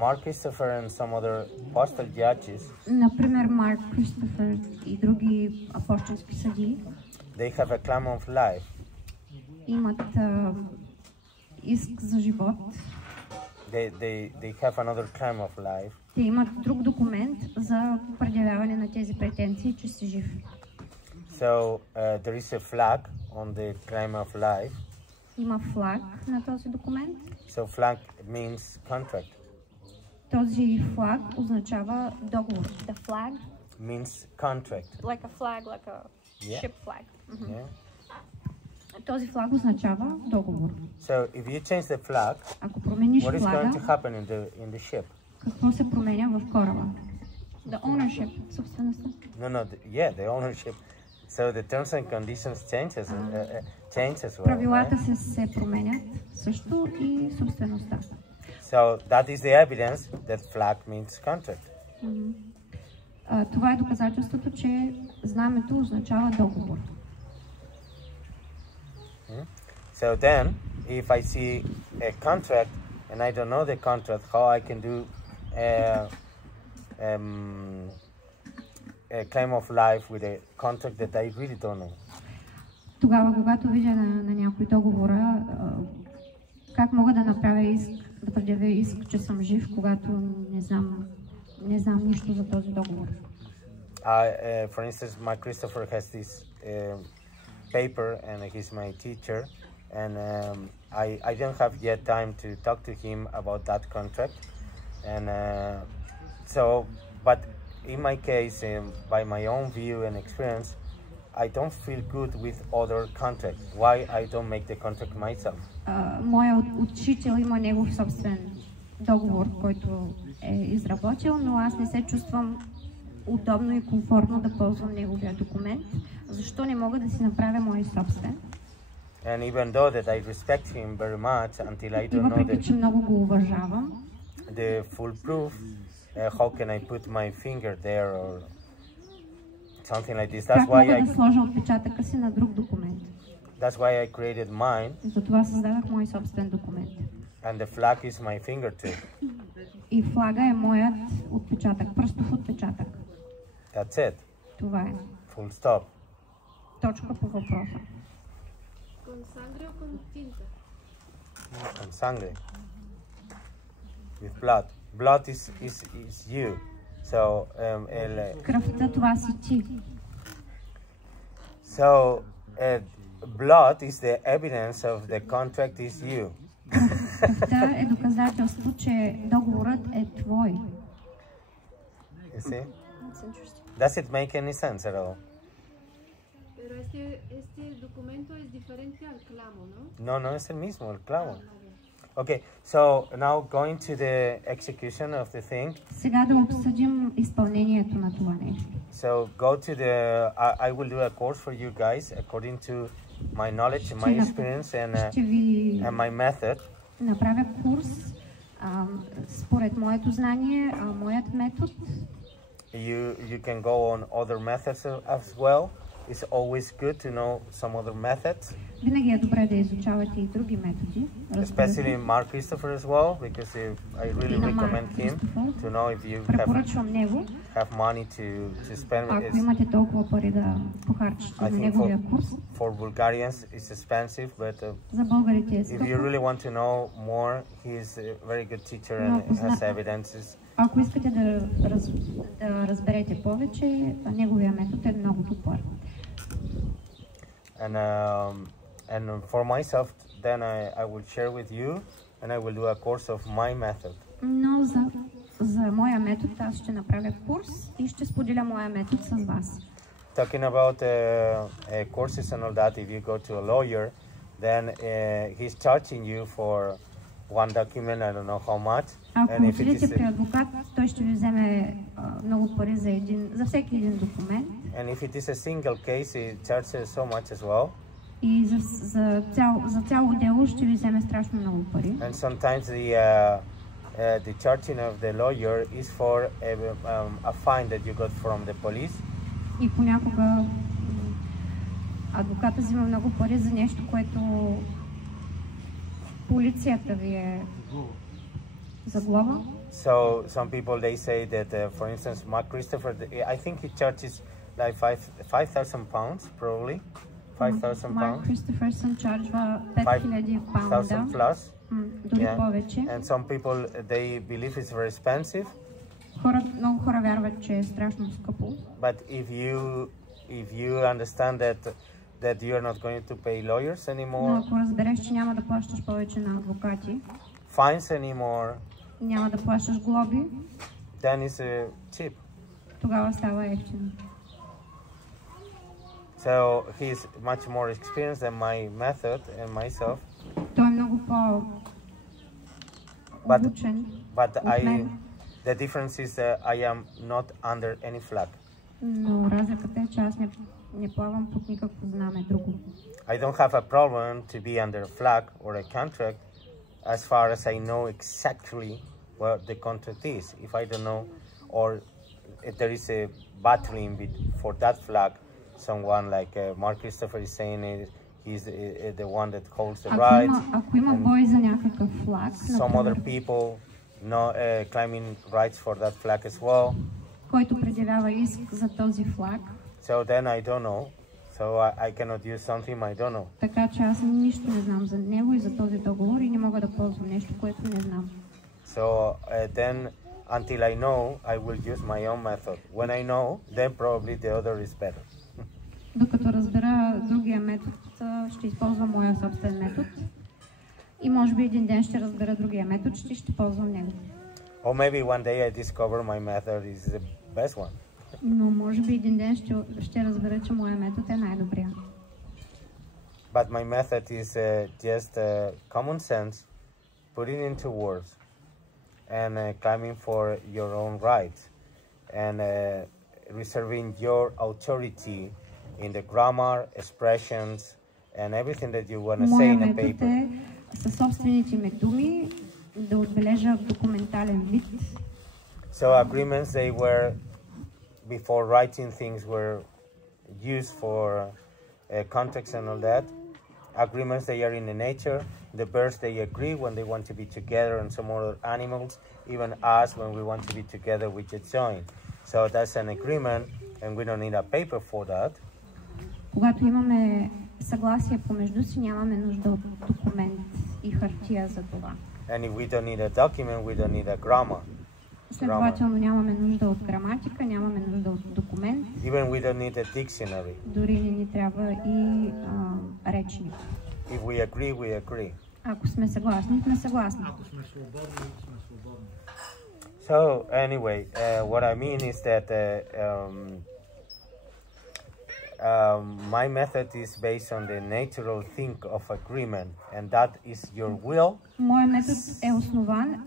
Mark Christopher and some other apostle judges. Например, Марк Кристофър и други апостолски съдии. They have a claim of life. Имат иск за живот. They have another claim of life. Те имат друг документ за предявяване на тези претенции, че си жив. So there is a flag on the claim of life. Има флаг на този документ. So flag means contract. Този флаг означава договор. The flag means contract. Like a flag, like a ship flag. Yeah. Този флаг означава договор. So if you change the flag, ако промениш what is флага, going to happen in the ship? Какво се променя в кораба? The ownership, собствеността. No, the ownership. So the terms and conditions changes as well. Правилата се променят също и собствеността. So that is the evidence that flag means contract. Това е доказателството, че знамето означава договор. So then, if I see a contract and I don't know the contract, how I can do a claim of life with a contract that I really don't know. Тогава, когато видя на някой договора, как мога да направя иск, да предявя иск, че съм жив, когато не знам нищо за този договор. For instance, Mark Christopher has this paper, and he's my teacher. And I don't have yet time to talk to him about that contract. And but in my case, by my own view and experience, I don't feel good with other contracts. Why I don't make the contract myself? Моят учител има негов собствен договор, който е изработил, но аз не се чувствам удобно и комфортно да ползвам неговия документ. Защо не мога да си направя мой собствен? And even though that I respect him very much, until I don't know въпреки, че много го уважавам, the full proof, how can I put my finger there or something like this? That's why I да сложа отпечатъка си на друг документ. That's why I created mine. Затова създадах мой собствен документ. And the flag is my fingertip. И флага е моят отпечатък, пръстов отпечатък. That's it. Това е. Full stop. Точка по въпроса. Con sangre o con tinta? Con sangre. With blood. Blood is you. So кръвта, това си ти. So blood is the evidence of the contract is you. Кръвта е доказателство, че договорът е твой. You see? That's interesting. Does it make any sense at all? Pero este documento es diferente al clavo, ¿no? No, no es el mismo, el clavo. Okay, so now going to the execution of the thing. Сега да обсъдим изпълнението на това нещо. So go to the. I will do a course for you guys according to my knowledge, my experience, and my method. Направя курс според моето знание, моят метод. You can go on other methods as well. It's always good to know some other methods. Винаги е добре да изучавате и други методи. Especially Mark Christopher as well, because I really recommend him to know if you have money to spend. Ако имате толкова пари да похарчите на неговия курс. For Bulgarians it's expensive, but за българите е скъпо. If you really want to know more, he is a very good teacher and has evidences. Ако искате да разберете повече, неговия метод е много добър. And for myself, then I will share with you, and I will do a course of my method. Но за моя метод аз ще направя курс и ще споделя моя метод с вас. Talking about courses and all that, if you go to a lawyer, then he's charging you for one document, I don't know how much. Ако отидете при адвокат, той ще ви вземе много пари за всеки един документ. And if it is a single case, he charges so much as well. И за цяло дело ще ви вземе страшно много пари. And sometimes the charging of the lawyer is for a fine that you got from the police. И понякога адвоката взима много пари за нещо, което полицията ви е за глоба. So some people they say that, for instance, Mark Christopher, I think he charges like 5,000 pounds probably. 5,000 Mark Christopherson chargeva 5,000 pounds. 5,000 plus. Дори повече. And some people they believe it's very expensive. Много хора вярват, че е страшно скъпо. But if you understand that you are not going to pay lawyers anymore. Но ако разбереш, че няма да плащаш повече на адвокати. Fines anymore. Няма да плащаш глоби. Then it's cheap. Тогава става ефтино. So he's much more experienced than my method and myself. Той е много по-обучен. But the difference is that I am not under any flag. Но разликата е, че аз не плавам под никакво знаме друго. I don't have a problem to be under a flag or a contract as far as I know exactly what the contract is. If I don't know, or if there is a battling for that flag, someone like Mark Christopher is saying he's the one that holds the rights. Ако има бой за някакъв флаг, some other people claiming rights for that flag as well. Който предявява иск за този флаг. So then I don't know. So I cannot use something I don't know. Така че аз нищо не знам за него и за този договор и не мога да ползвам нещо, което не знам. So then until I know, I will use my own method. When I know, then probably the other is better. Докато разбера другия метод, ще използвам моя собствен метод. И може би един ден ще разбера другия метод, ще ползвам него. Or maybe one day I discover my method is the best one. Но може би един ден ще разбера, че моя метод е най-добрия. But my method is just common sense, putting into words, and claiming for your own rights, and reserving your authority in the grammar, expressions, and everything that you want to say in a paper. Моя метод е със собствените ми думи да отбележа в документален вид. So agreements, they were, before writing things, were used for context and all that. Agreements, they are in the nature. The birds, they agree when they want to be together, and some other animals, even us, when we want to be together, we just join. So that's an agreement, and we don't need a paper for that. Когато имаме съгласие помежду си, нямаме нужда от документ и хартия за това. And if we don't need a document, we don't need a grammar. Следователно нямаме нужда от граматика, нямаме нужда от документ. Even we don't need a dictionary. Дори не ни трябва и речник. If we agree, we agree. Ако сме съгласни, сме съгласни. Ако сме свободни, сме свободни. So anyway, what I mean is that my method is based on the natural thing of agreement, and that is your will. Моят метод е основан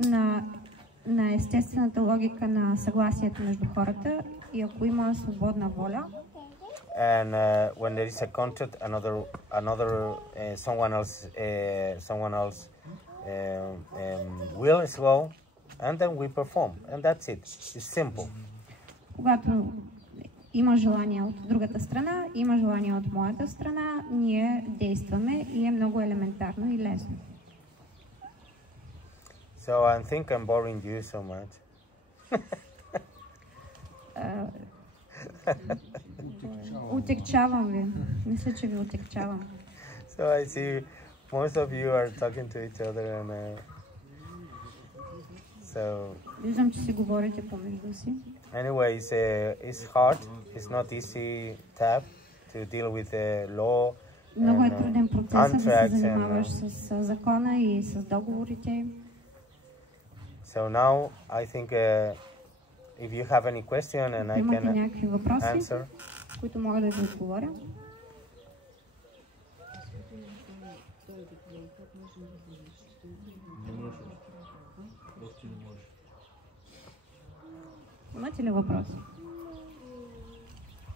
на естествената логика на съгласието между хората, и ако има свободна воля. And when there is a contract, someone else will as well, and then we perform, and that's it. It's simple. Когато има желание от другата страна, има желание от моята страна, ние действаме и е много елементарно и лесно. So I think I'm boring you so much. Отекчавам ви. Мисля, че ви отекчавам. So I see most of you are talking to each other, and so. Виждам, че си говорите помежду си. Anyways, it's hard. It's not easy tab to deal with the law. Много е труден процес да се занимаваш с закона и с договорите. So now I think if you have any question and I can answer. Които мога да ви отговоря. Имате ли въпроси?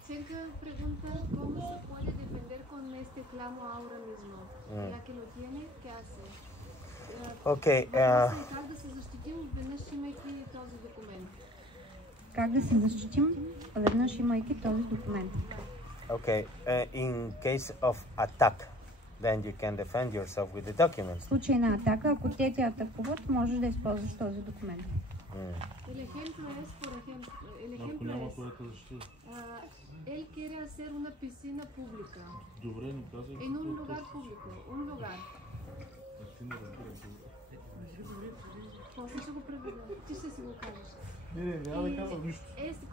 Cerca pregunta cómo se puede defender con este clamo ahora mismo. Ya que lo tiene, ¿qué hace? Okay. Как да се защитим веднъж имайки този документ? Как да се защитим веднъж имайки този документ? Okay. In case of attack, then you can defend yourself with the document. В случай на атака, ако те те атакуват, можеш да използваш този документ. El ejemplo es, por ejemplo, él quiere hacer una piscina pública en un lugar público, un lugar. Ще го преведа. Ти ще си го кажеш.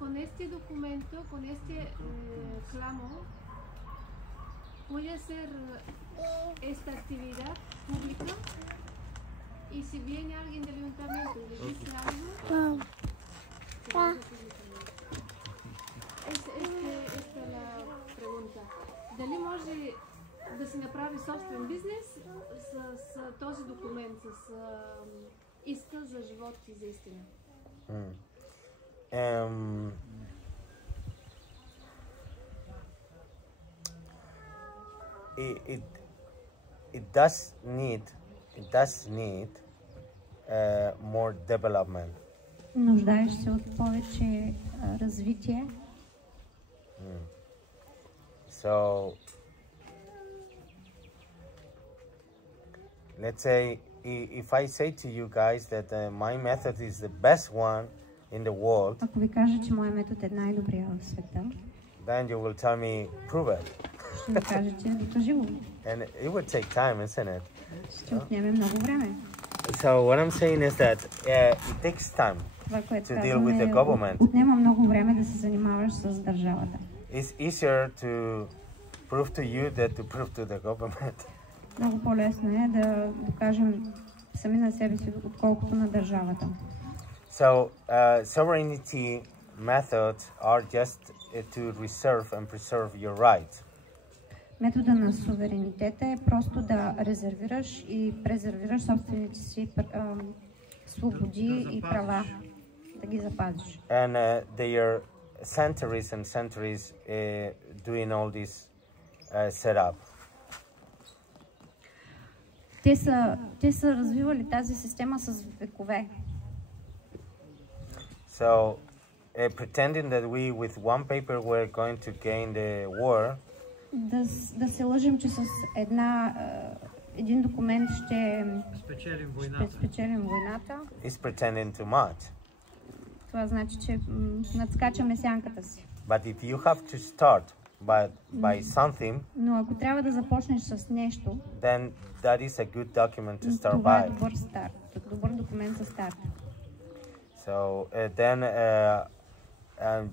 Con este documento, con este clamo, puede hacer esta actividad pública. Y si viene alguien del ayuntamiento y le dice algo, esta es la pregunta. Дали може да си направи собствен бизнес с този документ, с иска за живот и за истина? It does need more development. Нуждаеш се от повече развитие. So let's say if I say to you guys that my method is the best one in the world, ако ви кажа, че моят метод е най-добрия в света, then you will tell me, prove it. Ще ми кажете, докажи го. And it would take time, isn't it? Ще отнеме много време. So what I'm saying is that it takes time to deal with the government. Отнема много време да се занимаваш с държавата. It's easier to prove to you than to prove to the government. Много по-лесно е да докажем сами на себе си, отколкото на държавата. So, sovereignty methods are just to reserve and preserve your rights. Метода на суверенитета е просто да резервираш и презервираш собствените си свободи и права, да ги запазиш. And they are centuries and centuries doing all this setup. Те са развивали тази система с векове. So, pretending that we with one paper were going to gain the war. Да се лъжим, че с един документ ще спечелим войната. Is pretending too much. Това значи, че надскачаме сянката си. But if you have to start by something, но ако трябва да започнеш с нещо, then that is a good document to start това by. е добър старт, добър документ за старт. So then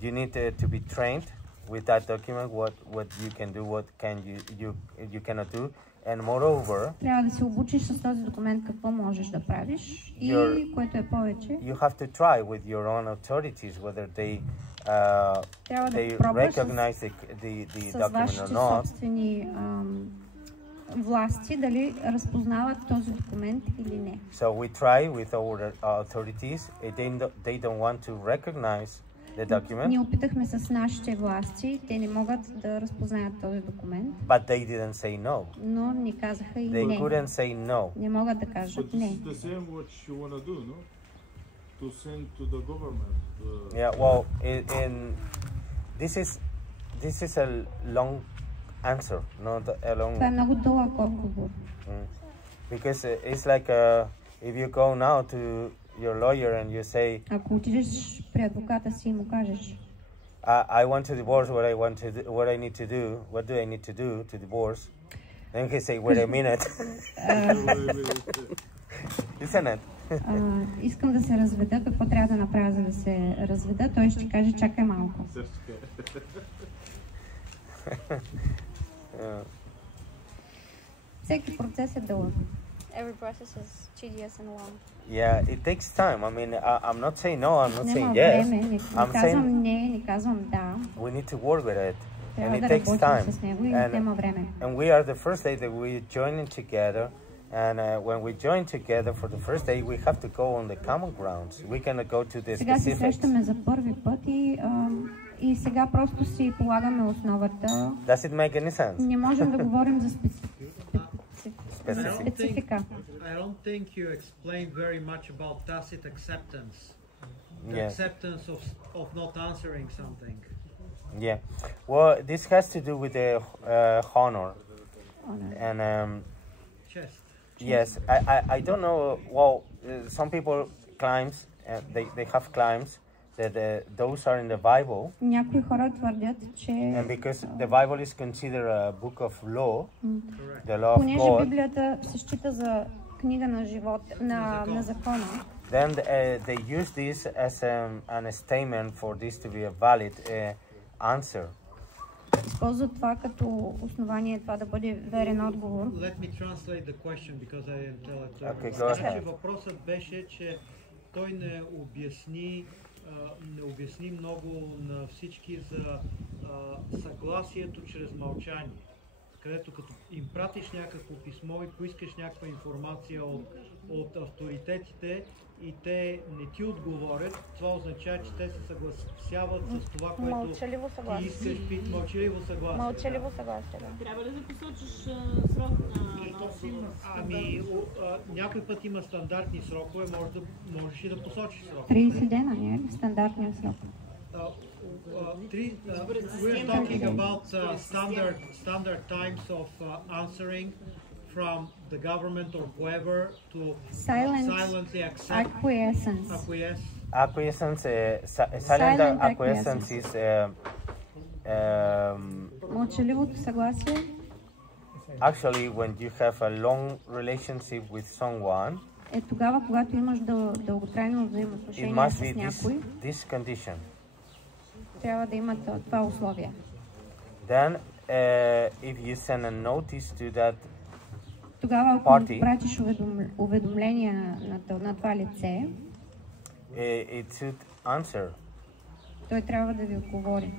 you need to be trained with that document, what you can do, what you cannot do, and moreover, трябва да се обучиш с този документ какво можеш да правиш и което е повече. You have to try with your own authorities whether they recognize the document or not. Собствени власти дали разпознават този документ или не. So we try with our authorities. They don't want to recognize the document. Ние опитахме с нашите власти, те не могат да разпознаят този документ. But they didn't say no. Но ни казаха и They не. couldn't say no. Не могат да кажат не. But this is the same what you want to do, no? To send to the government. Yeah, well, this is a long answer, not a long. Това е много дълъг отговор. Because it's like if you go now to your lawyer and you say, ако отидеш при адвоката си и му кажеш, I want to divorce, what I need to do, what do I need to do to divorce? Then he say, wait a minute. Isn't it? Искам да се разведа, какво трябва да направя, за да се разведа? Той ще каже, чакай малко. Всеки процес е дълъг. Every process is tedious and long. Yeah, it takes time. I mean, I'm not saying no, I'm not saying Нема yes. време, I'm saying не казвам да. we need to work with it. And Трябва it да takes работим time. с него и нема време. And we are the first day that we joining together. And when we join together for the first day, we have to go on the common grounds. We cannot go to the Сега се specifics. срещаме за първи път и сега просто си полагаме основата. Does it make any sense? Не можем да говорим за Specific. специфика. I don't think you explained very much about tacit acceptance. The Yeah. acceptance of not answering something. Yeah. Well, this has to do with the honor. And Chest. yes, I don't know. Well, some people claims they have claims that those are in the Bible. Някои хора твърдят, че And because the Bible is considered a book of law, the law of понеже God, Библията се счита за книга на живот, на закона, then they use this as an statement for this to be a valid answer. използват това като основание, това да бъде верен отговор. Let me translate the question because I didn't tell it. Okay, go ahead. Въпросът беше, че той не обясни много на всички за съгласието чрез мълчание, където като им пратиш някакво писмо и поискаш някаква информация от авторитетите и те не ти отговорят, това означава, че те се съгласяват с това, което Мълчаливо съгласие. ти искаш, мълчаливо съгласие. Мълчаливо съгласие, да. Трябва ли да посочиш срок на Ами, някой път има стандартни срокове, можеш и да посочиш срок. 30 дена, не е ли стандартният срок? We're talking about standard times of answering from the government or whoever to silently accept. Acquiescence. Acquiescence, silent acquiescence is Мълчаливото съгласие. actually when you have a long relationship with someone. Е тогава, когато имаш дълготрайно It взаимоотношение must с be някой, this condition. трябва да има това условие. Then if you send a notice to that Тогава, ако party, пратиш уведомление на това лице, it should answer. той трябва да ви отговори.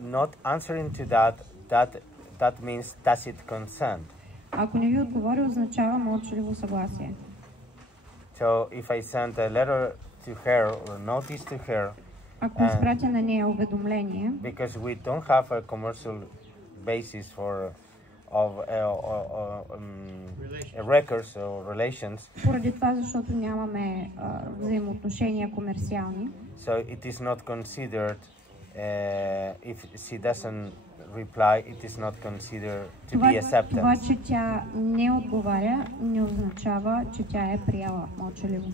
Not answering to that means tacit consent. Ако не ви отговори, означава мълчаливо съгласие. So if I send a letter to her or notice to her, Ако изпратя на нея уведомление, because we don't have a commercial basis for records or relations, поради това, защото нямаме взаимоотношения комерциални, so it is not considered, if she doesn't reply, it is not considered to be acceptance. Това, че тя не отговаря, не означава, че тя е приела мълчаливо.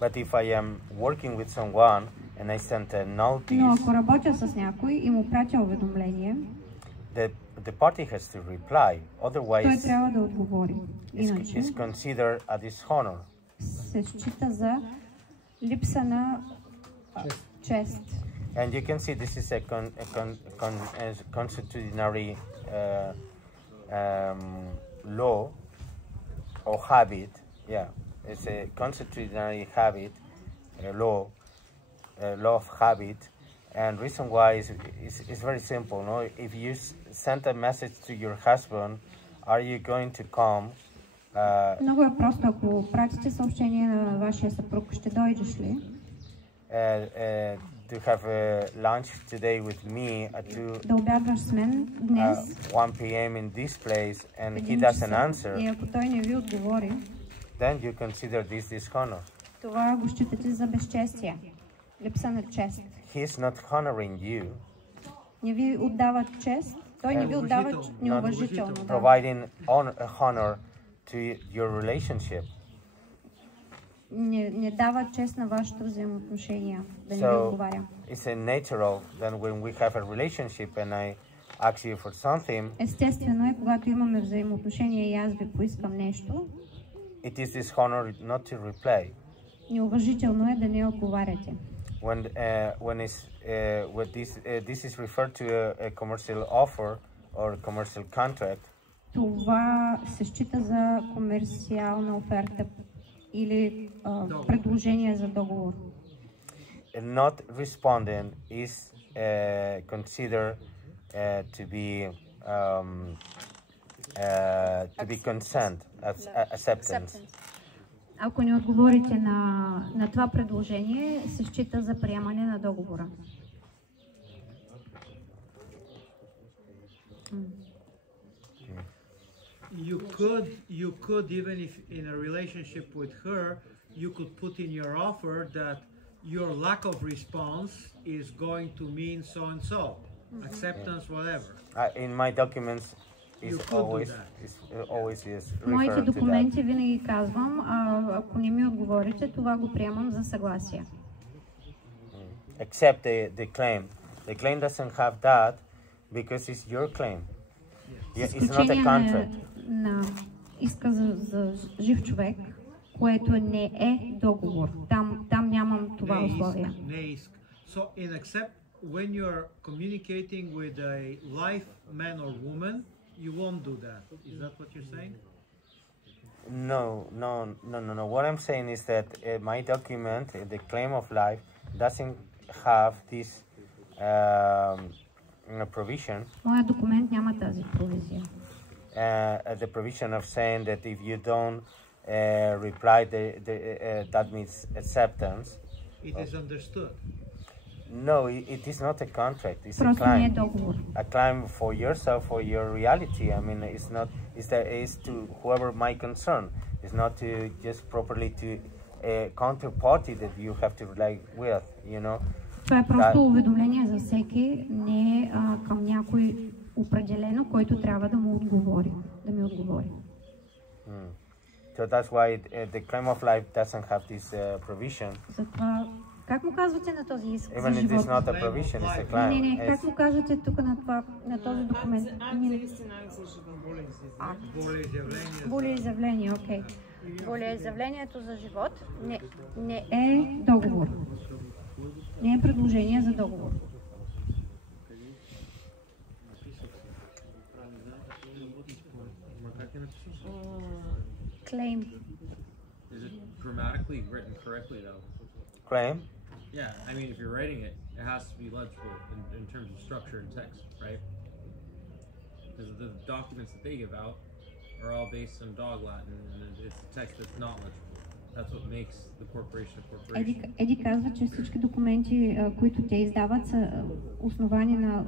But if I am working with someone and I send a notice, Но ако работя с някой и му пратя уведомление, the party has to reply. Otherwise, той трябва да отговори. Иначе is considered a dishonor. се счита за липса на чест. And you can see this is a constitutionary law or habit. Yeah, it's a constitutionary habit, law of habit. And reason why is very simple. No, if you send a message to your husband, are you going to come? Много е просто, ако пратите съобщение на вашия съпруг, ще дойдеш ли? To have a lunch today with me да обядваш с мен днес 1 p.m. in this place and he doesn't answer. И ако той не ви отговори, then you consider this dishonor. Това го считате за безчестие, липса на чест. He is not honoring you. Не ви отдава чест, той не ви отдава неуважително. Providing honor to your relationship. Не дава чест на вашето взаимоотношение, да не ви отговаря. It's a natural that when we have a relationship and I ask you for something. Естествено е, когато имаме взаимоотношение и аз ви поискам нещо. It is dishonor not to reply. Неуважително е да не отговаряте. When this is referred to a commercial offer or a commercial contract. Това се счита за комерциална оферта или предложение за договор. Not responding is considered to be consent, acceptance. Ако не отговорите на това предложение, се счита за приемане на договора. You could even if in a relationship with her, you could put in your offer that your lack of response is going to mean so and so, acceptance, whatever. In my documents, always is. Моите документи винаги казвам, ако не ми отговорите, това го приемам за съгласие. Except the claim. The claim doesn't have that because it's your claim. It's not a contract. На иска за жив човек, което не е договор. Там нямам това условие. So in except when you're communicating with a live man or woman, you won't do that. Is that what you're saying? No. What I'm saying is that my document, the claim of life, doesn't have this provision. Моя документ няма тази провизия. The provision of saying that if you don't reply, that means acceptance. It is understood. No, it is not a contract. It's Просто a claim. не е договор. A claim for yourself, for your reality. I mean, it's not. It's to whoever my concern. It's not to just properly to a counterparty that you have to rely with. You know. Това е просто уведомление за всеки, не към някой определено, който трябва да му отговори, да ми отговори. So that's why the claim of life doesn't have this provision. Затова, как му казвате на този иск за живот? Even it is not a provision, it's a claim. Не, как му казвате тук на този документ? Волеизявление, окей. Волеизявлението за живот не е договор. Не е предложение за договор. Claim. Is it grammatically written correctly though? Claim? Yeah, I mean, if you're writing it, it has to be legible in terms of structure and text, right? Because the documents that they give out are all based on dog Latin, and it's a text that's not legible. That's what makes the corporation a corporation. Еди казва, че всички документи, които те издават, са основани на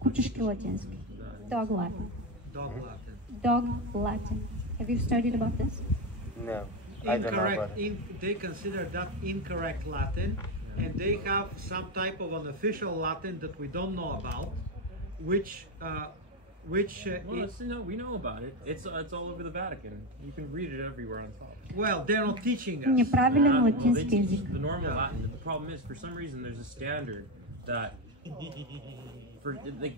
кучешки латински. Dog Latin. Dog Latin. Dog Latin. Have you studied about this? No, I don't know about it. They consider that incorrect Latin, and they have some type of an official Latin that we don't know about, which no, we know about it. It's all over the Vatican. You can read it everywhere on top. Well, they're not teaching us. Неправилен латински език. The normal Latin. The problem is, for some reason, there's a standard that for like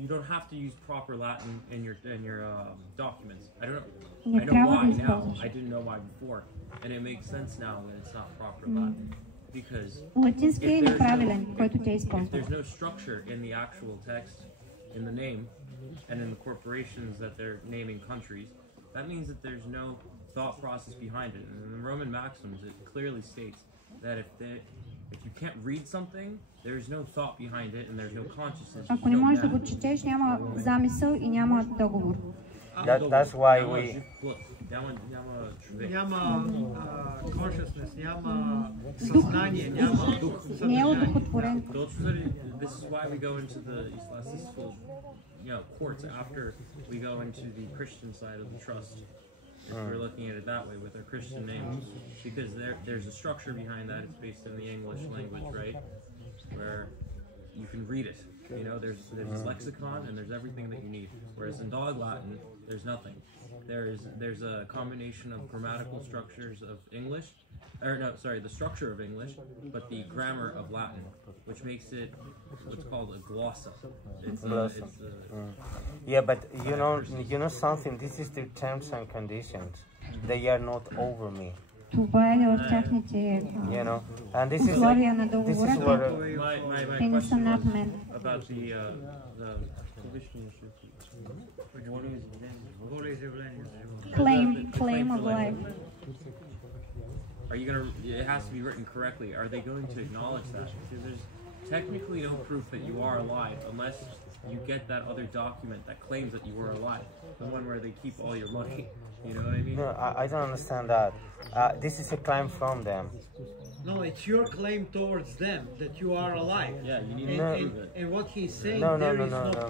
you don't have to use proper Latin in your documents. I don't know. I know why now. I didn't know why before, and it makes sense now that it's not proper Latin. Because if there's no structure in the actual text, in the name, and in the corporations that they're naming countries, that means that there's no thought process behind it. And in the Roman maxims, it clearly states that if you can't read something, there's no thought behind it, and there's no consciousness. Ако не можеш да го четеш, няма замисъл и няма договор. That's why we... Няма consciousness, няма съзнание, няма дух. Не е удохотворен. This is why we go into the ecclesiastical, courts after we go into the Christian side of the trust. If we're looking at it that way with our Christian names, because there's a structure behind that. It's based in the English language, right? Where you can read it. There's this lexicon and there's everything that you need. Whereas in Dog Latin, there's nothing. There's a combination of grammatical structures of English, the structure of English, but the grammar of Latin, which makes it what's called a glossa. Yeah, but you know something. This is the terms and conditions. They are not over me. Това е от тяхните условия на договора. Те не са над мен. Claim of life. Are you gonna? It has to be written correctly. Are they going to acknowledge that? Because there's technically no proof that you are alive unless you get that other document that claims that you were alive. The one where they keep all your money. You know what I mean? No, I don't understand that. This is a claim from them. No, it's your claim towards them that you are alive. Yeah, you need to prove it. And what he's saying, no,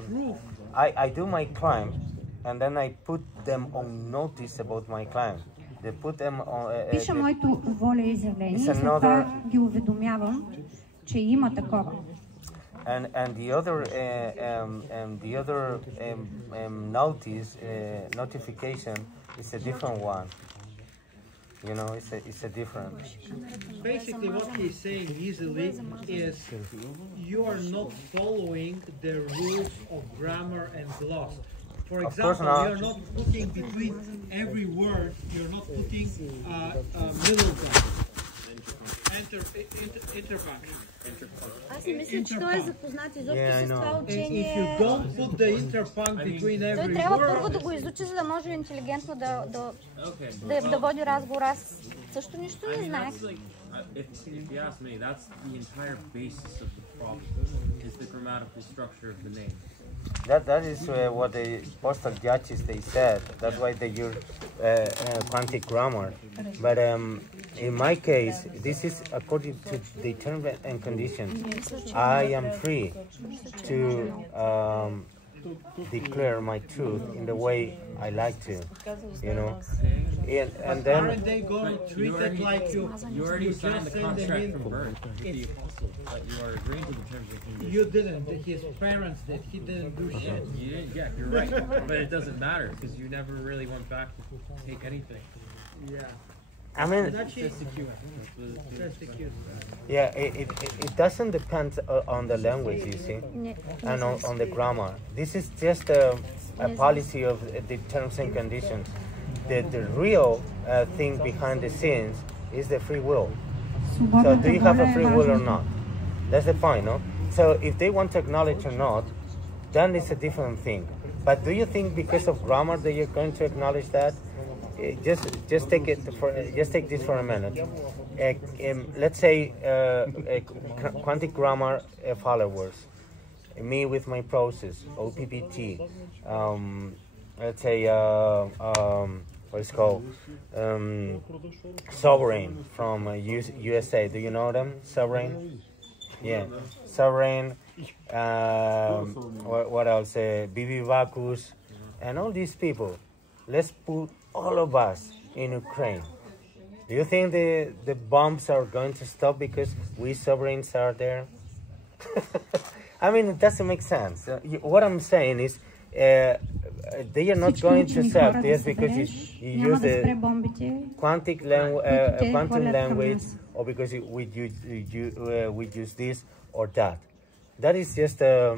proof. I do my claim, and then I put them on notice about my claim. They put them on... Пиша моето волеизявление и след това ги уведомявам, че има такова. And the other notification is a different one. It's a different. Basically, what he's saying easily is you are not following the rules of grammar and gloss. For example, you're not putting between every word. You're not putting middle ground. Interpunction. Аз не мисля, че той е запознат изобщо с това учение. If you don't put the interpunct between every word... Той трябва първо да го изучи, за да може интелигентно да води разговор. Аз също нищо не знаех. If you ask me, that's the entire basis of the problem, is the grammatical structure of the name. That is what the postal judges they said. That's why they use quantic grammar. But in my case, this is according to the terms and conditions. I am free to declare my truth in the way I like to, and then. Aren't they going to treat it like you already signed the contract from birth with the apostle, that you are agreeing to the terms and conditions. You didn't. His parents did. He didn't do shit. You didn't. Yeah, you're right. But it doesn't matter because you never really went back to take anything. Yeah. I mean, yeah, it doesn't depend on the language, you see, and on the grammar. This is just a policy of the terms and conditions. The real thing behind the scenes is the free will. So do you have a free will or not? That's the point, no? So if they want to acknowledge or not, then it's a different thing. But do you think because of grammar that you're going to acknowledge that? just take this for a minute. Let's say quantic grammar followers, me with my process, OPPT. Let's say what is called Sovereign from USA. Do you know them? Sovereign. Yeah, Sovereign. What else? Bibi Vakus, and all these people. Let's put all of us in Ukraine. Do you think the bombs are going to stop because we sovereigns are there? I mean, it doesn't make sense. What I'm saying is, they are not going to stop this because you use the quantum language, or because we use this or that. That is just a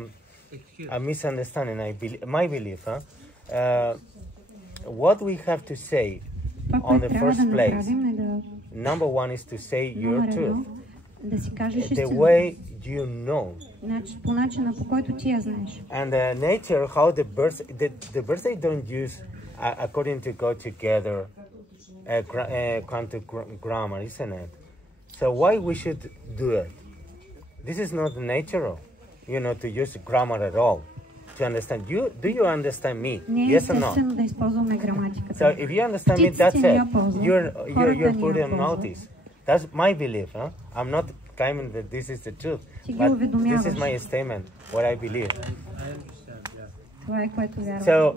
misunderstanding. My belief. What we have to say on the first place, number one is to say your truth. The way you know. And nature, how the birds they don't use according to go together quantum grammar, isn't it? So why we should do it? This is not natural, to use grammar at all. To understand you, do you understand me? Yes or no? So if you understand me, that's it. You're putting on notice. That's my belief. I'm not claiming that this is the truth, but this is my statement, what I believe. I understand. Yeah. So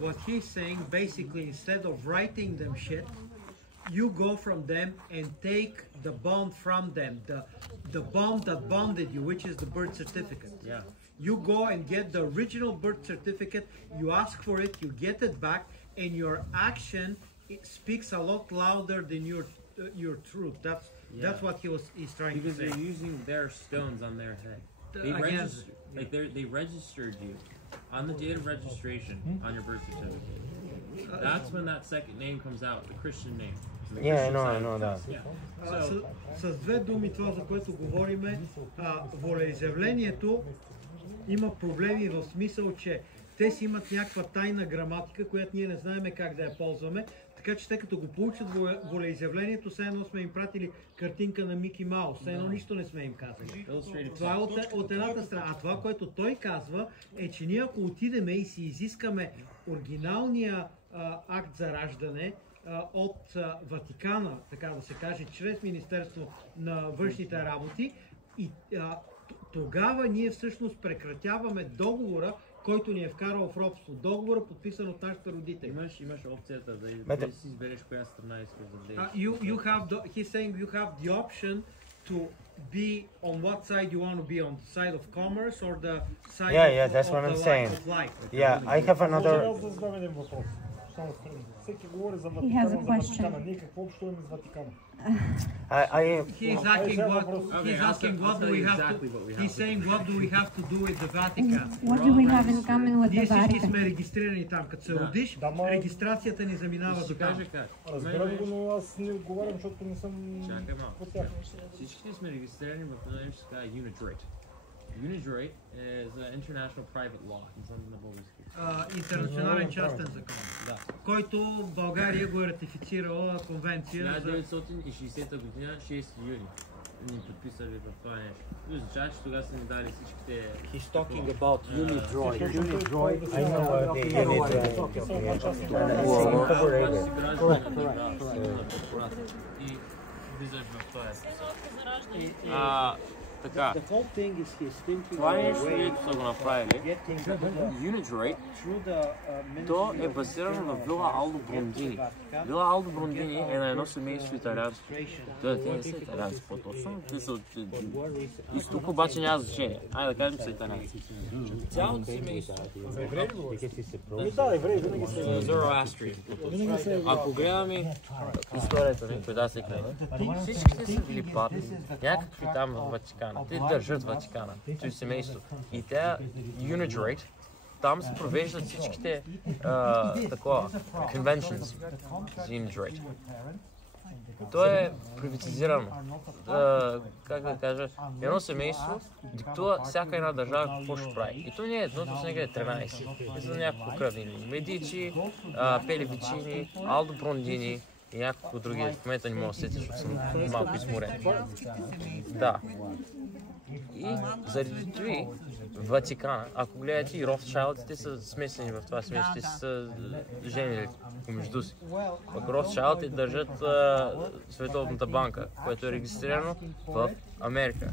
what he's saying, basically, instead of writing them shit, you go from them and take the bond from them, the bond that bonded you, which is the birth certificate. Yeah. You go and get the original birth certificate, you ask for it, you get it back, and your action speaks a lot louder than your truth. That's what he's trying to say. Because they're using their stones on their head. They registered you on the date of registration on your birth certificate. That's when that second name comes out, the Christian name. Yeah, I know that. С две думи това, за което говориме, волеизявлението има проблеми в смисъл, че те си имат някаква тайна граматика, която ние не знаем как да я ползваме, така че те като го получат волеизявлението, все едно сме им пратили картинка на Мики Маус, все едно нищо не сме им казали. Това е от едната страна. А това, което той казва, е, че ние ако отидеме и си изискаме оригиналния акт за раждане от Ватикана, така да се каже, чрез Министерство на външните работи, и тогава ние всъщност прекратяваме договора, който ни е вкарал в робство. Договора, подписан от нашите родители. Имаш опцията да си избереш коя страна искаш да влезеш. He's saying you have the option to be on what side you want to be, on the side of commerce or the side that's what I'm saying. Yeah, I have another. Всеки говори за Ватикана, за Ватикана. Ние какво общо имаме с Ватикана? He's asking what do we have to, he's saying what do we have to do with the Vatican? What do we have in common with the Vatican? Ние всички сме регистрирани там. Като се родиш, регистрацията ни заминава до там. Разбирам го, но аз не отговарям, защото не съм от тях. Всички сме регистрирани в една нещо така Unitrate. Unitrate is an international private law. На български. Интернационален частен закон, който в България го е ратифицирала конвенция. 1960 година, 6 юни, ни подписали в това нещо. Означава, че тогава са ни дали всичките... He's talking about Unidroid. Unidroid, I know the Unidroid. И влизаш в това. Така, това нещо, което са го направили, Unidroid, то е базирано в Вила Алдо Брондини. Вила Алдо Брондини е на едно семейство италианско. Те не са италиански по-точно, те са от изток, обаче няма значение. Айде да кажем са италиански. Цялото семейство. Да, евреи винаги са. Zoroastrian. Ако гледаме историята на предателите, всичките са били папи, някакви там в Ватикана. Те държат Ватикана, това семейство. И те, Unidroid, там се провеждат всичките conventions за Unidroid. То е приватизирано. Как да кажа, едно семейство диктува всяка една държава какво ще прави. И то не е едното, с някъде 13. И са няколко кръвни линии. Медичи, Пелевичини, Алдо Брондини и няколко други. В момента не мога да сетя, защото съм малко изморен. Да. И заради това Ватикана, ако гледате и Ротшайлдите са смесени в това семейство, те са женили помежду си. Пък Ротшайлдите държат Световната банка, което е регистрирано в Америка.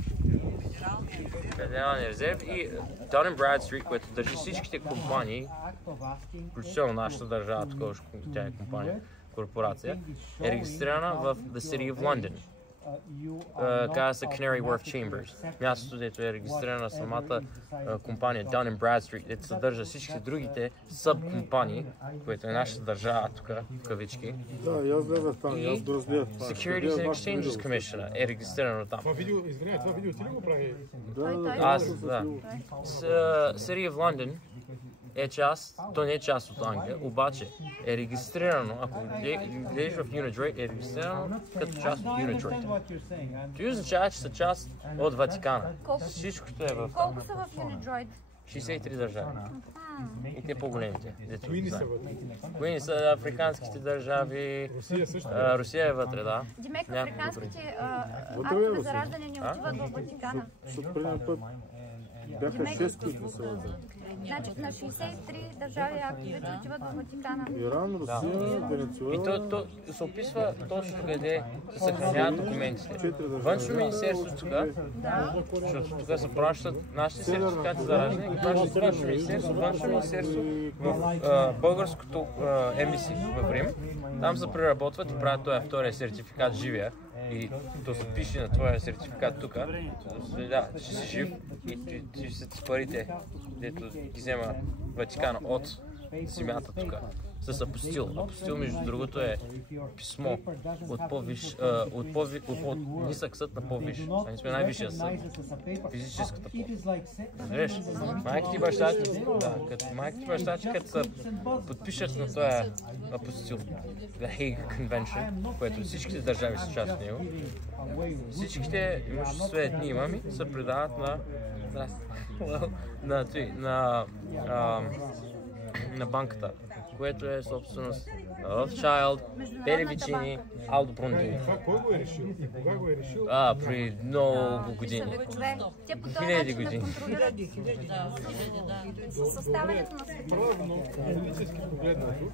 Федералния резерв и Dun & Bradstreet, което държи всичките компании, включително нашата държава, такова, тя е компания, корпорация, е регистрирана в The City of London. Казва се Canary Wharf Chambers. Мястото, дето е регистрирана самата компания Dun & Bradstreet, дето съдържа всички другите сабкомпании, което е нашата държава тук, в кавички. Да, аз гледах там, аз го разбирах. Securities and Exchanges Commission е регистрирано там. Това видео, извиняй, това видео ти ли го прави? Аз, да. City of London е част, то не е част от Англия, обаче е регистрирано, ако гледаш в Unitrade, е регистрирано като част от Unitrade. Това означава, че са част от Ватикана. Всичкото е в... Колко са в Unitrade? 63 държави. И те по-големите. Кои не са вътре? Кои не са африканските държави? Русия също? Русия е вътре, да. Димек, африканските актове за раждане не отиват в Ватикана. Защото предния път бяха 6, които не са вътре. Значи на 63 държави актовете отиват в Ватикана. Иран, Русия, Венецуела. И то се описва точно къде се съхраняват документите. Външно министерство тук, защото тук се пращат нашите сертификати за раждане, ги пращат външно министерство, в българското ембаси в Рим. Там се преработват и правят този втория сертификат живия. И то се пише на твоя сертификат тук, да, че си жив и ти са ти парите, дето ги взема Ватикана от земята тук. С апостил. Апостил, между другото, е писмо от нисък съд на по-виш. А ние сме най-висшия съд. Физическата по. Разбираш? Майките и бащата, като се подпишат на този апостил, The Hague Convention, което всичките държави са част от него, всичките имуществени имами се предават на банката, което е собственост на Rothschild, Пелевичини, Алдо Брондини. Това кой го е решил? И кога го е решил? При много години. Хиляди години. Съставянето на света. Правно, политически погледнато,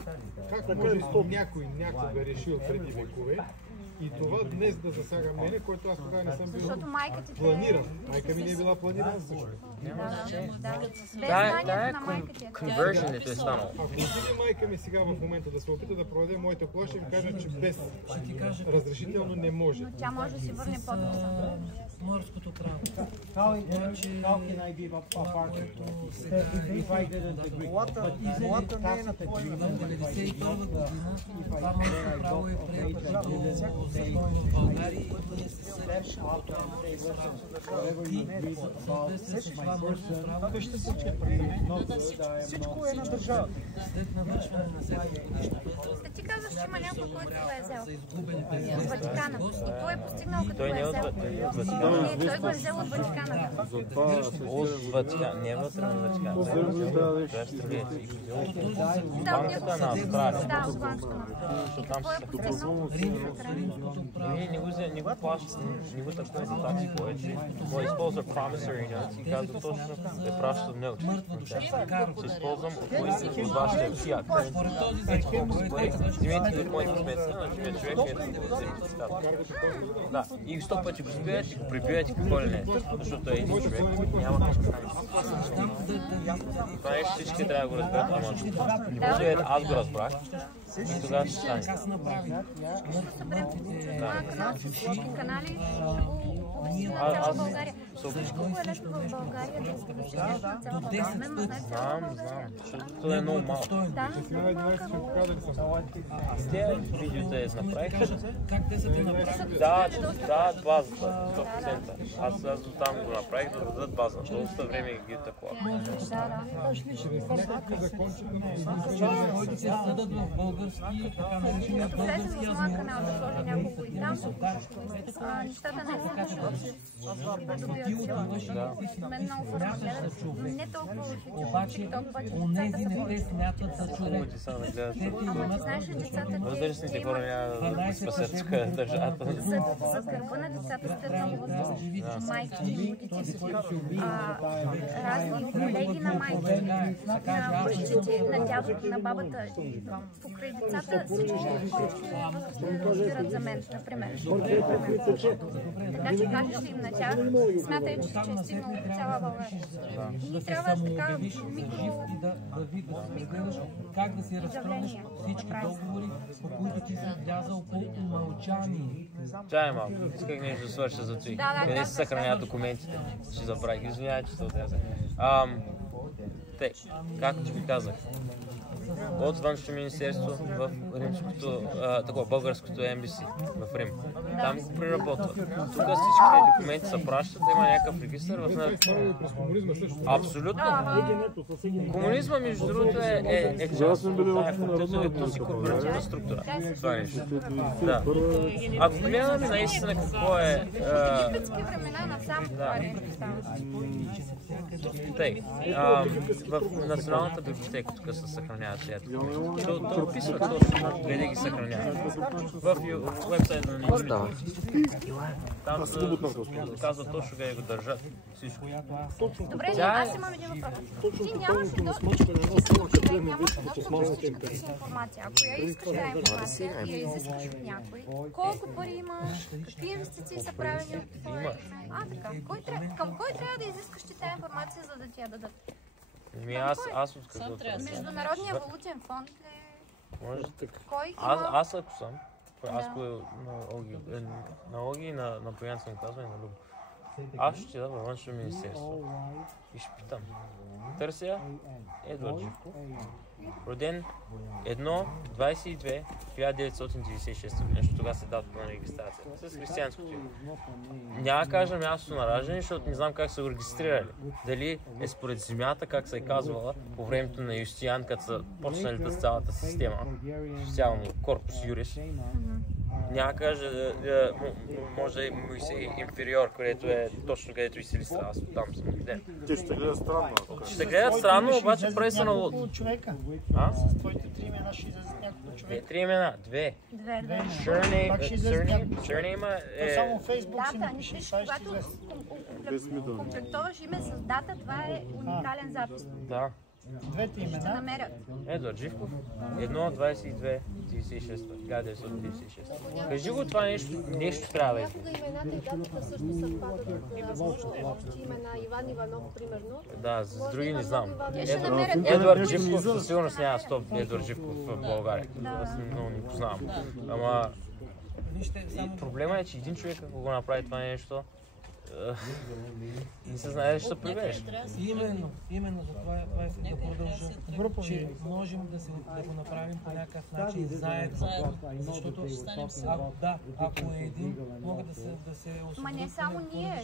как може някой някога решил преди векове и това днес да засяга мене, който аз тогава не съм бил планиран. Майка ми не е била планирана също. Да, конвершенето е станало. Ако отиде майка ми сега в момента да се опита да проведе моята кола, ще ви кажа, че без разрешително не може. Но тя може да си върне подписа. Морското право. Колата не е на такова. В 1991 година морското право е прието като закон в България и ние се съдеше като Всичко е на държавата. След навършване на 7 годишно Ти казваш, че има някой, който го е взел от Ватикана. И той е постигнал като го е взел. Не, той го е взел от Ватикана. От Ватикана, не е вътре на Ватикана. Банката на Австралия. Да, от банката. И какво е постигнал? Не го плаща, не го такова за такси повече. Той използва promissory notes и казва точно да праща note. Ще използвам от вашия фиат. Ето колко са пари. Вземете от моите сметки на живия човек, ето го вземете с ката. Да, и 100 пъти го спият и го прибиват и какво ли не. Защото е един човек. Няма как да стане. Това нещо всички трябва да го разберат, ама може аз го разбрах. И тогава ще стане. Всички канали оповести на цяла България. Виж колко е лесно в България да оповестиш нещо на цяла България. Знам, защото е много малко. Да, много малко. Те видеота направиха. Как те са те направили? Да, базата, 100%. Аз до там го направих да дадат база. Доста време ги такова. Които се съдат в български, така наречения български канал да сложа няколко и там. Нещата не са защото мен много хора гледат, не толкова в TikTok, обаче онези не те смятат за човек. Ама ти знаеш ли, децата възрастните хора няма да спасят тук държавата. За гърба на децата сте много възрастни. Майки, родители, разни колеги на майки, на бащите, на дядото, на бабата. Покрай децата всички хора възрастни разбират за мен, например. Така че кажеш ли им на тях, смятай, че е стигнало до цяла България. Ние трябва така микро... да гледаш как да си разтръгнеш всички договори, по които ти си влязал по умълчание. Чай малко, исках нещо да свърша за това. Къде се съхраняват документите? Ще забравих, извинявай, че се отрязах. Те, както ти ви казах, от Външното министерство в римското, такова българското ембаси в Рим. Там го преработват. Тук всичките документи се пращат, да има някакъв регистър в... Абсолютно. Комунизма, между другото, е част от си корпоративна структура. Това нещо. Да. Ако гледаме наистина какво е... Египетски времена насам това е. Тъй, в Националната библиотека тук се съхраняват тези документи. То описва точно къде ги съхраняват. В уебсайта на Живот. Там се казва точно къде го държат. Всичко. Добре, аз имам един въпрос. Ти нямаш ли човек, нямаш достъп до всичката си информация. Ако я искаш тази информация и я изискаш от някой, колко пари имаш, какви инвестиции са правени от твоя... така. Към кой трябва да изискаш ти тази информация, за да ти я дадат? Аз от какво трябва? Международния валутен фонд ли? Може така. Кой има? Аз ако съм, аз на Оги и на Поян съм казвал и на Любо. Аз ще дам във Външно министерство и ще питам. Търся Едуард Живков, роден 1/22/1996 година, защото тогава се датата на регистрацията, с християнското име. Няма да кажа мястото на раждане, защото не знам как са го регистрирали. Дали е според земята, как се е казвала по времето на Юстиан, като са почнали да цялата система, специално Корпус Юрис. Няма да кажа, може да е Моисей инфериор, където е точно където и се листа, аз оттам съм виден. Те ще гледат странно. Ще гледат странно, обаче прави са на луд. Човека. С твоите 3 имена ще излезат няколко човека. 3 имена, 2. Surname е... Само Фейсбук си напишеш, когато комплектоваш име с дата, това е уникален запис. Да. Двете имена. Ще намерят. Едуард Живков, 1/22/1996. Кажи го това нещо трябва да е. Някога имената и датата също съвпадат. Възможно общи имена, Иван Иванов, примерно. Да, с други не знам. Едуард Живков със сигурност няма 100 Едуард Живков в България. Аз много не познавам. Ама проблема е, че един човек, ако го направи това нещо, не се знае, ще се прибереш. Именно за това е да продължа, че можем да го направим по някакъв начин заедно. Защото ако е един, могат да се освободят. Ма не само ние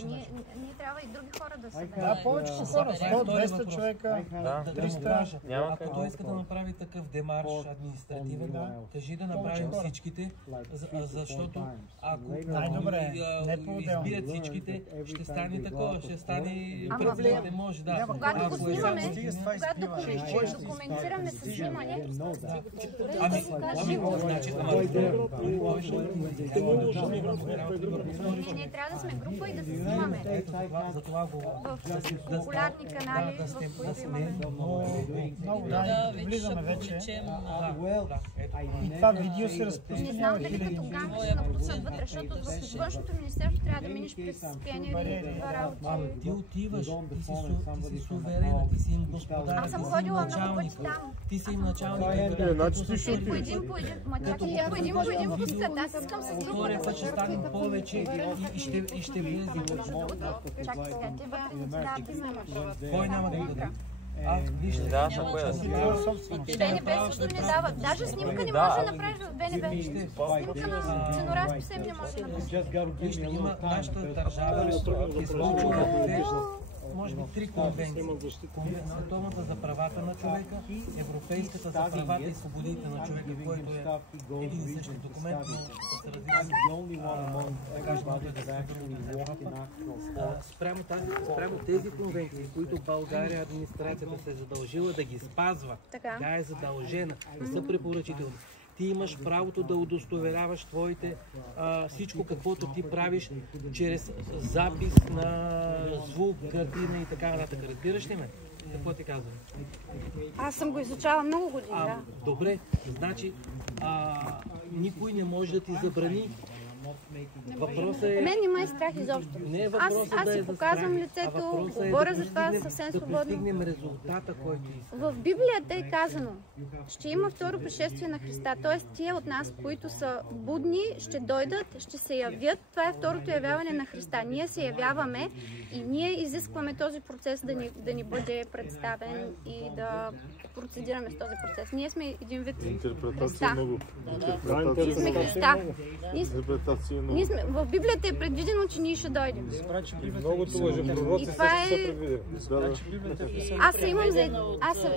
трябва и други хора да се Да, повече хора, 100-200 човека, 300. Ако той иска да направи такъв демарш административен, кажи да направим всичките, защото ако избият всичките, ще стане такова, ще стане проблем, не може, да. Когато го снимаме, когато документираме с снимане, ние трябва да сме група и да се снимаме. В популярни канали, в които имаме. Много, влизаме вече. И това видео се разпространява. Не знам дали като ганг ще напусат вътре, защото в Външното министерство трябва да минеш през пионери това работа. Ти отиваш, ти си суверена, ти си им господар. Аз съм ходила много пъти там. Ти си им началник. По един, по един пускат. Аз искам с друг. Втория път ще станем повече и ще влезем. Чакай сега, ти вътре не ти вземаш. Кой няма да го даде? Вижте, БНБ също не дава. Даже снимка не може да направиш в БНБ. Снимка на ценоразписем не може да направиш. Вижте, има нашата държава изключва може би 3 конвенции. Световната за правата на човека, Европейската за правата и свободите на човека, който е един и същи документ, но с различни спрямо тези конвенции, които България администрацията се е задължила да ги спазва. Тя е задължена, не са препоръчителни. Ти имаш правото да удостоверяваш твоите всичко, каквото ти правиш чрез запис на звук, картина и така нататък. Разбираш ли ме? Какво ти казвам? Аз съм го изучавала много години, да. Добре, значи никой не може да ти забрани. Въпросът е... Мен не ме е страх изобщо. Аз си показвам лицето, говоря за това съвсем свободно. Да постигнем резултата, който искаме. В Библията е казано, ще има второ пришествие на Христа. Т.е. тия от нас, които са будни, ще дойдат, ще се явят. Това е второто явяване на Христа. Ние се явяваме и ние изискваме този процес да ни бъде представен и да процедираме с този процес. Ние сме един вид Христа. Ние сме Христа. В Библията е предвидено, че ние ще дойдем. Многото лъжепророци също са предвидени.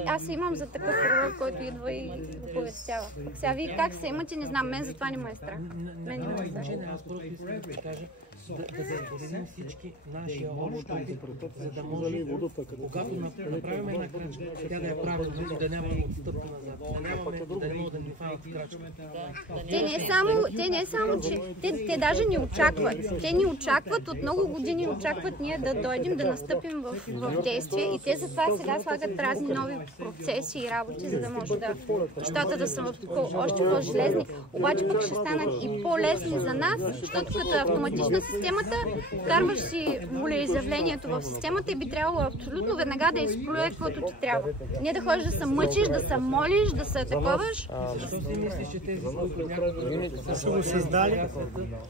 Аз се имам за такъв пророк, който идва и оповестява. Сега вие как се имате, не знам, мен за това не ме е страх. Мен не ме е страх. Аз просто искам да ви кажа, да споделим всички наши общности, за да може, когато направим една крачка, тя да я правим, да няма отстъпка назад, да не могат да ни фанат с крачка. Те не е само, че те даже ни очакват. Те ни очакват, от много години очакват ние да дойдем, да настъпим в действие и те затова сега слагат разни нови процеси и работи, за да може нещата да са още по-железни. Обаче пък ще станат и по-лесни за нас, защото като автоматична системата, вкарваш си волеизявлението в системата и би трябвало абсолютно веднага да изплюе каквото ти трябва. Не да ходиш да се мъчиш, да се молиш, да се таковаш. Защо си мислиш, че тези, които са го създали,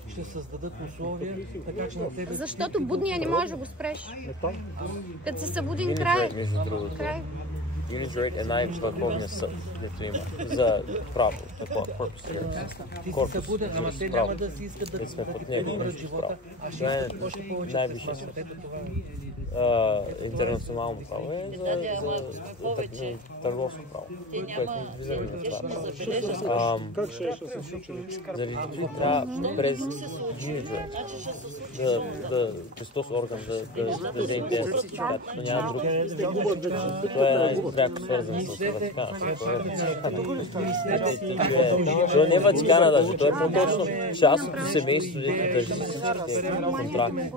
ще създадат условия, така че на тебе... Защото будния не можеш да го спреш. Като се събудим край. Unit е най-върховният съд, дето има за право, такова корпус. Корпус, ама те няма да си искат да умрат живота, а ще искат още повече да се свършат. Интернационално право е за търговско право, което влизаме на това. Заради това трябва през Unit Христос орган да вземе тези сертификати, но няма друг. Това е пряко свързан с Ватикана. Това не е Ватикана даже, това е по-точно част от семейството, дето държи всичките контракти.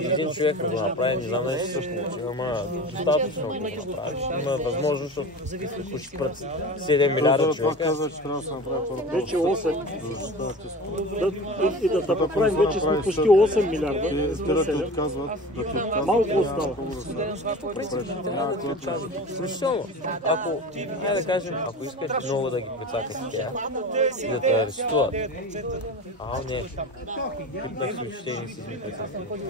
Един човек да го направи, не знам дали ще се получи, ама достатъчно да го направиш. Има възможност, защото ако ще пред 7 милиарда човека... Вече 8. И да направим, вече сме почти 8 милиарда. Малко остава. Включително, ако, да кажем, ако искаш много да ги прецакаш тя, да те арестуват, не, питах си учтени с микрофони.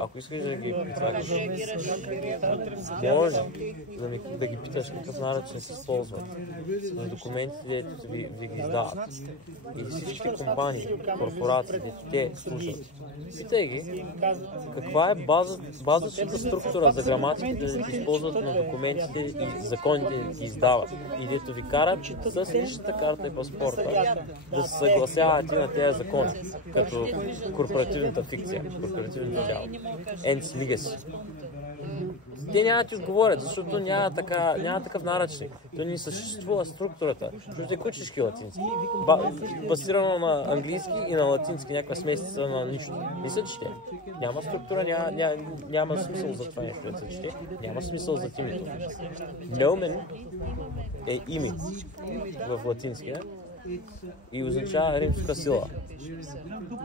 Ако искаш да ги прецакаш, може да ги питаш какъв начин се използват на документите, дето ви ги издават. И всичките компании, корпорации, дето те слушат. Питай ги, каква е базовата структура за граматиките да ги използват на документите и законите да ги издават. И дето ви карат с личната карта и паспорта да се съгласяват и на тези закони, като корпоративната фикция, корпоративното тяло. Енц мигес. Те няма да ти отговорят, защото няма такъв наръчник. То не съществува структурата. Защото е кучешки латински. Басирано на английски и на латински, някаква смесица на нищо. Не се чете. Няма структура, няма смисъл за това нещо да се чете. Няма смисъл за името. Неумен е име в латинския. и означава римска сила.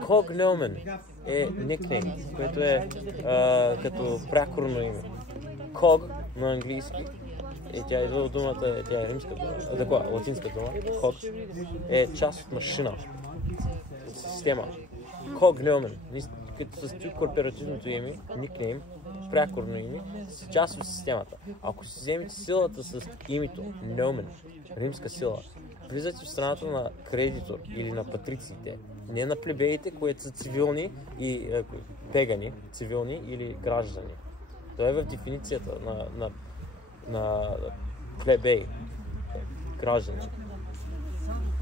Когномен е никнейм, което е като прякорно име. Ког на английски, и тя идва от думата, тя е римска дума, такова, латинска дума, ког, е част от машина, система. Когномен, като с корпоративното име, никнейм, прякорно име, са част от системата. Ако си вземете силата с името, номен, римска сила, влизате в страната на кредитор или на патрициите, не на плебеите, които са цивилни и пегани, цивилни или граждани. Това е в дефиницията на плебей, граждани.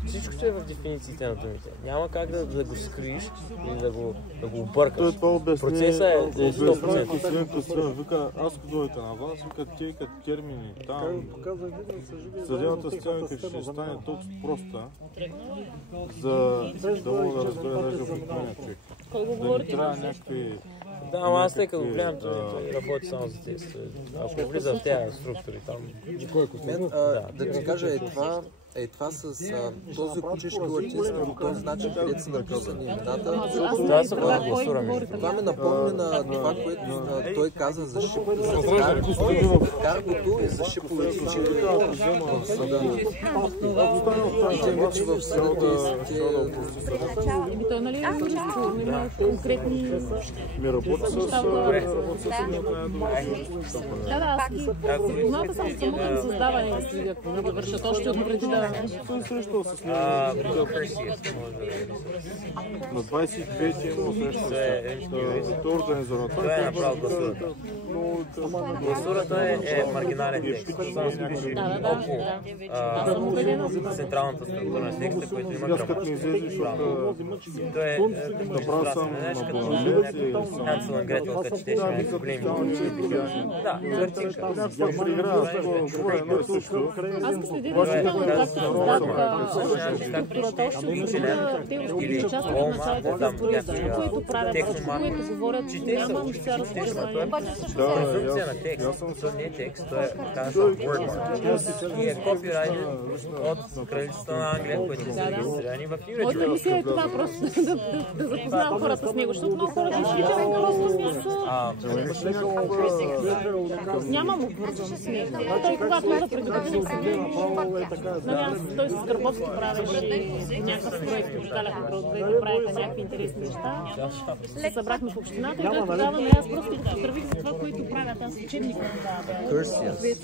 Всичко е в дефинициите на думите. Няма как да го скриеш или да го объркаш. Процесът е 100%. Вика, аз като дойдете на вас, вика, те като термини там. Съдебната система ще стане толкова проста, за да мога да разбера даже обикновения човек. Да не трябва някакви... Да, ама аз тъй като го гледам, той работи само за тези. Ако влиза в тези структури там... Да ти кажа, това с този кучешки латински по този начин, където са написани имената. Това са гласураме. Това ме напомня на това, което той каза за каргото и за шиповете, че в съда. И те вече в съда Той нали е сигурно има конкретни неща. Да, малко само да създава да вършат още от преди да... На 25 има среща. Той организира. Това е направо гласурата. Гласурата е маргинален текст. Само се пише около централната структура на текста, който има граматика. Той е като Хансел и Гретел, като четеше някакви големи. Да, картинка. Аз го следя да структурата още от те участват в началото с всичко, което правят, всичко, което говорят, няма сега разпознаване. Презумпция на текст, то не е текст, то е word и е копирайтед от кралицата на Англия, които са регистрирани в Unity. Моята мисия е това, просто да запознавам хората с него, защото много хората изключват просто нямам обвързан с него. Той когато да придобива той с Карбовски правеше някакъв проект, обикаляха градове, правеха някакви интересни неща. Се събрахме в общината и той тогава аз просто го поздравих за това, което правят. Аз учебник. Cursius.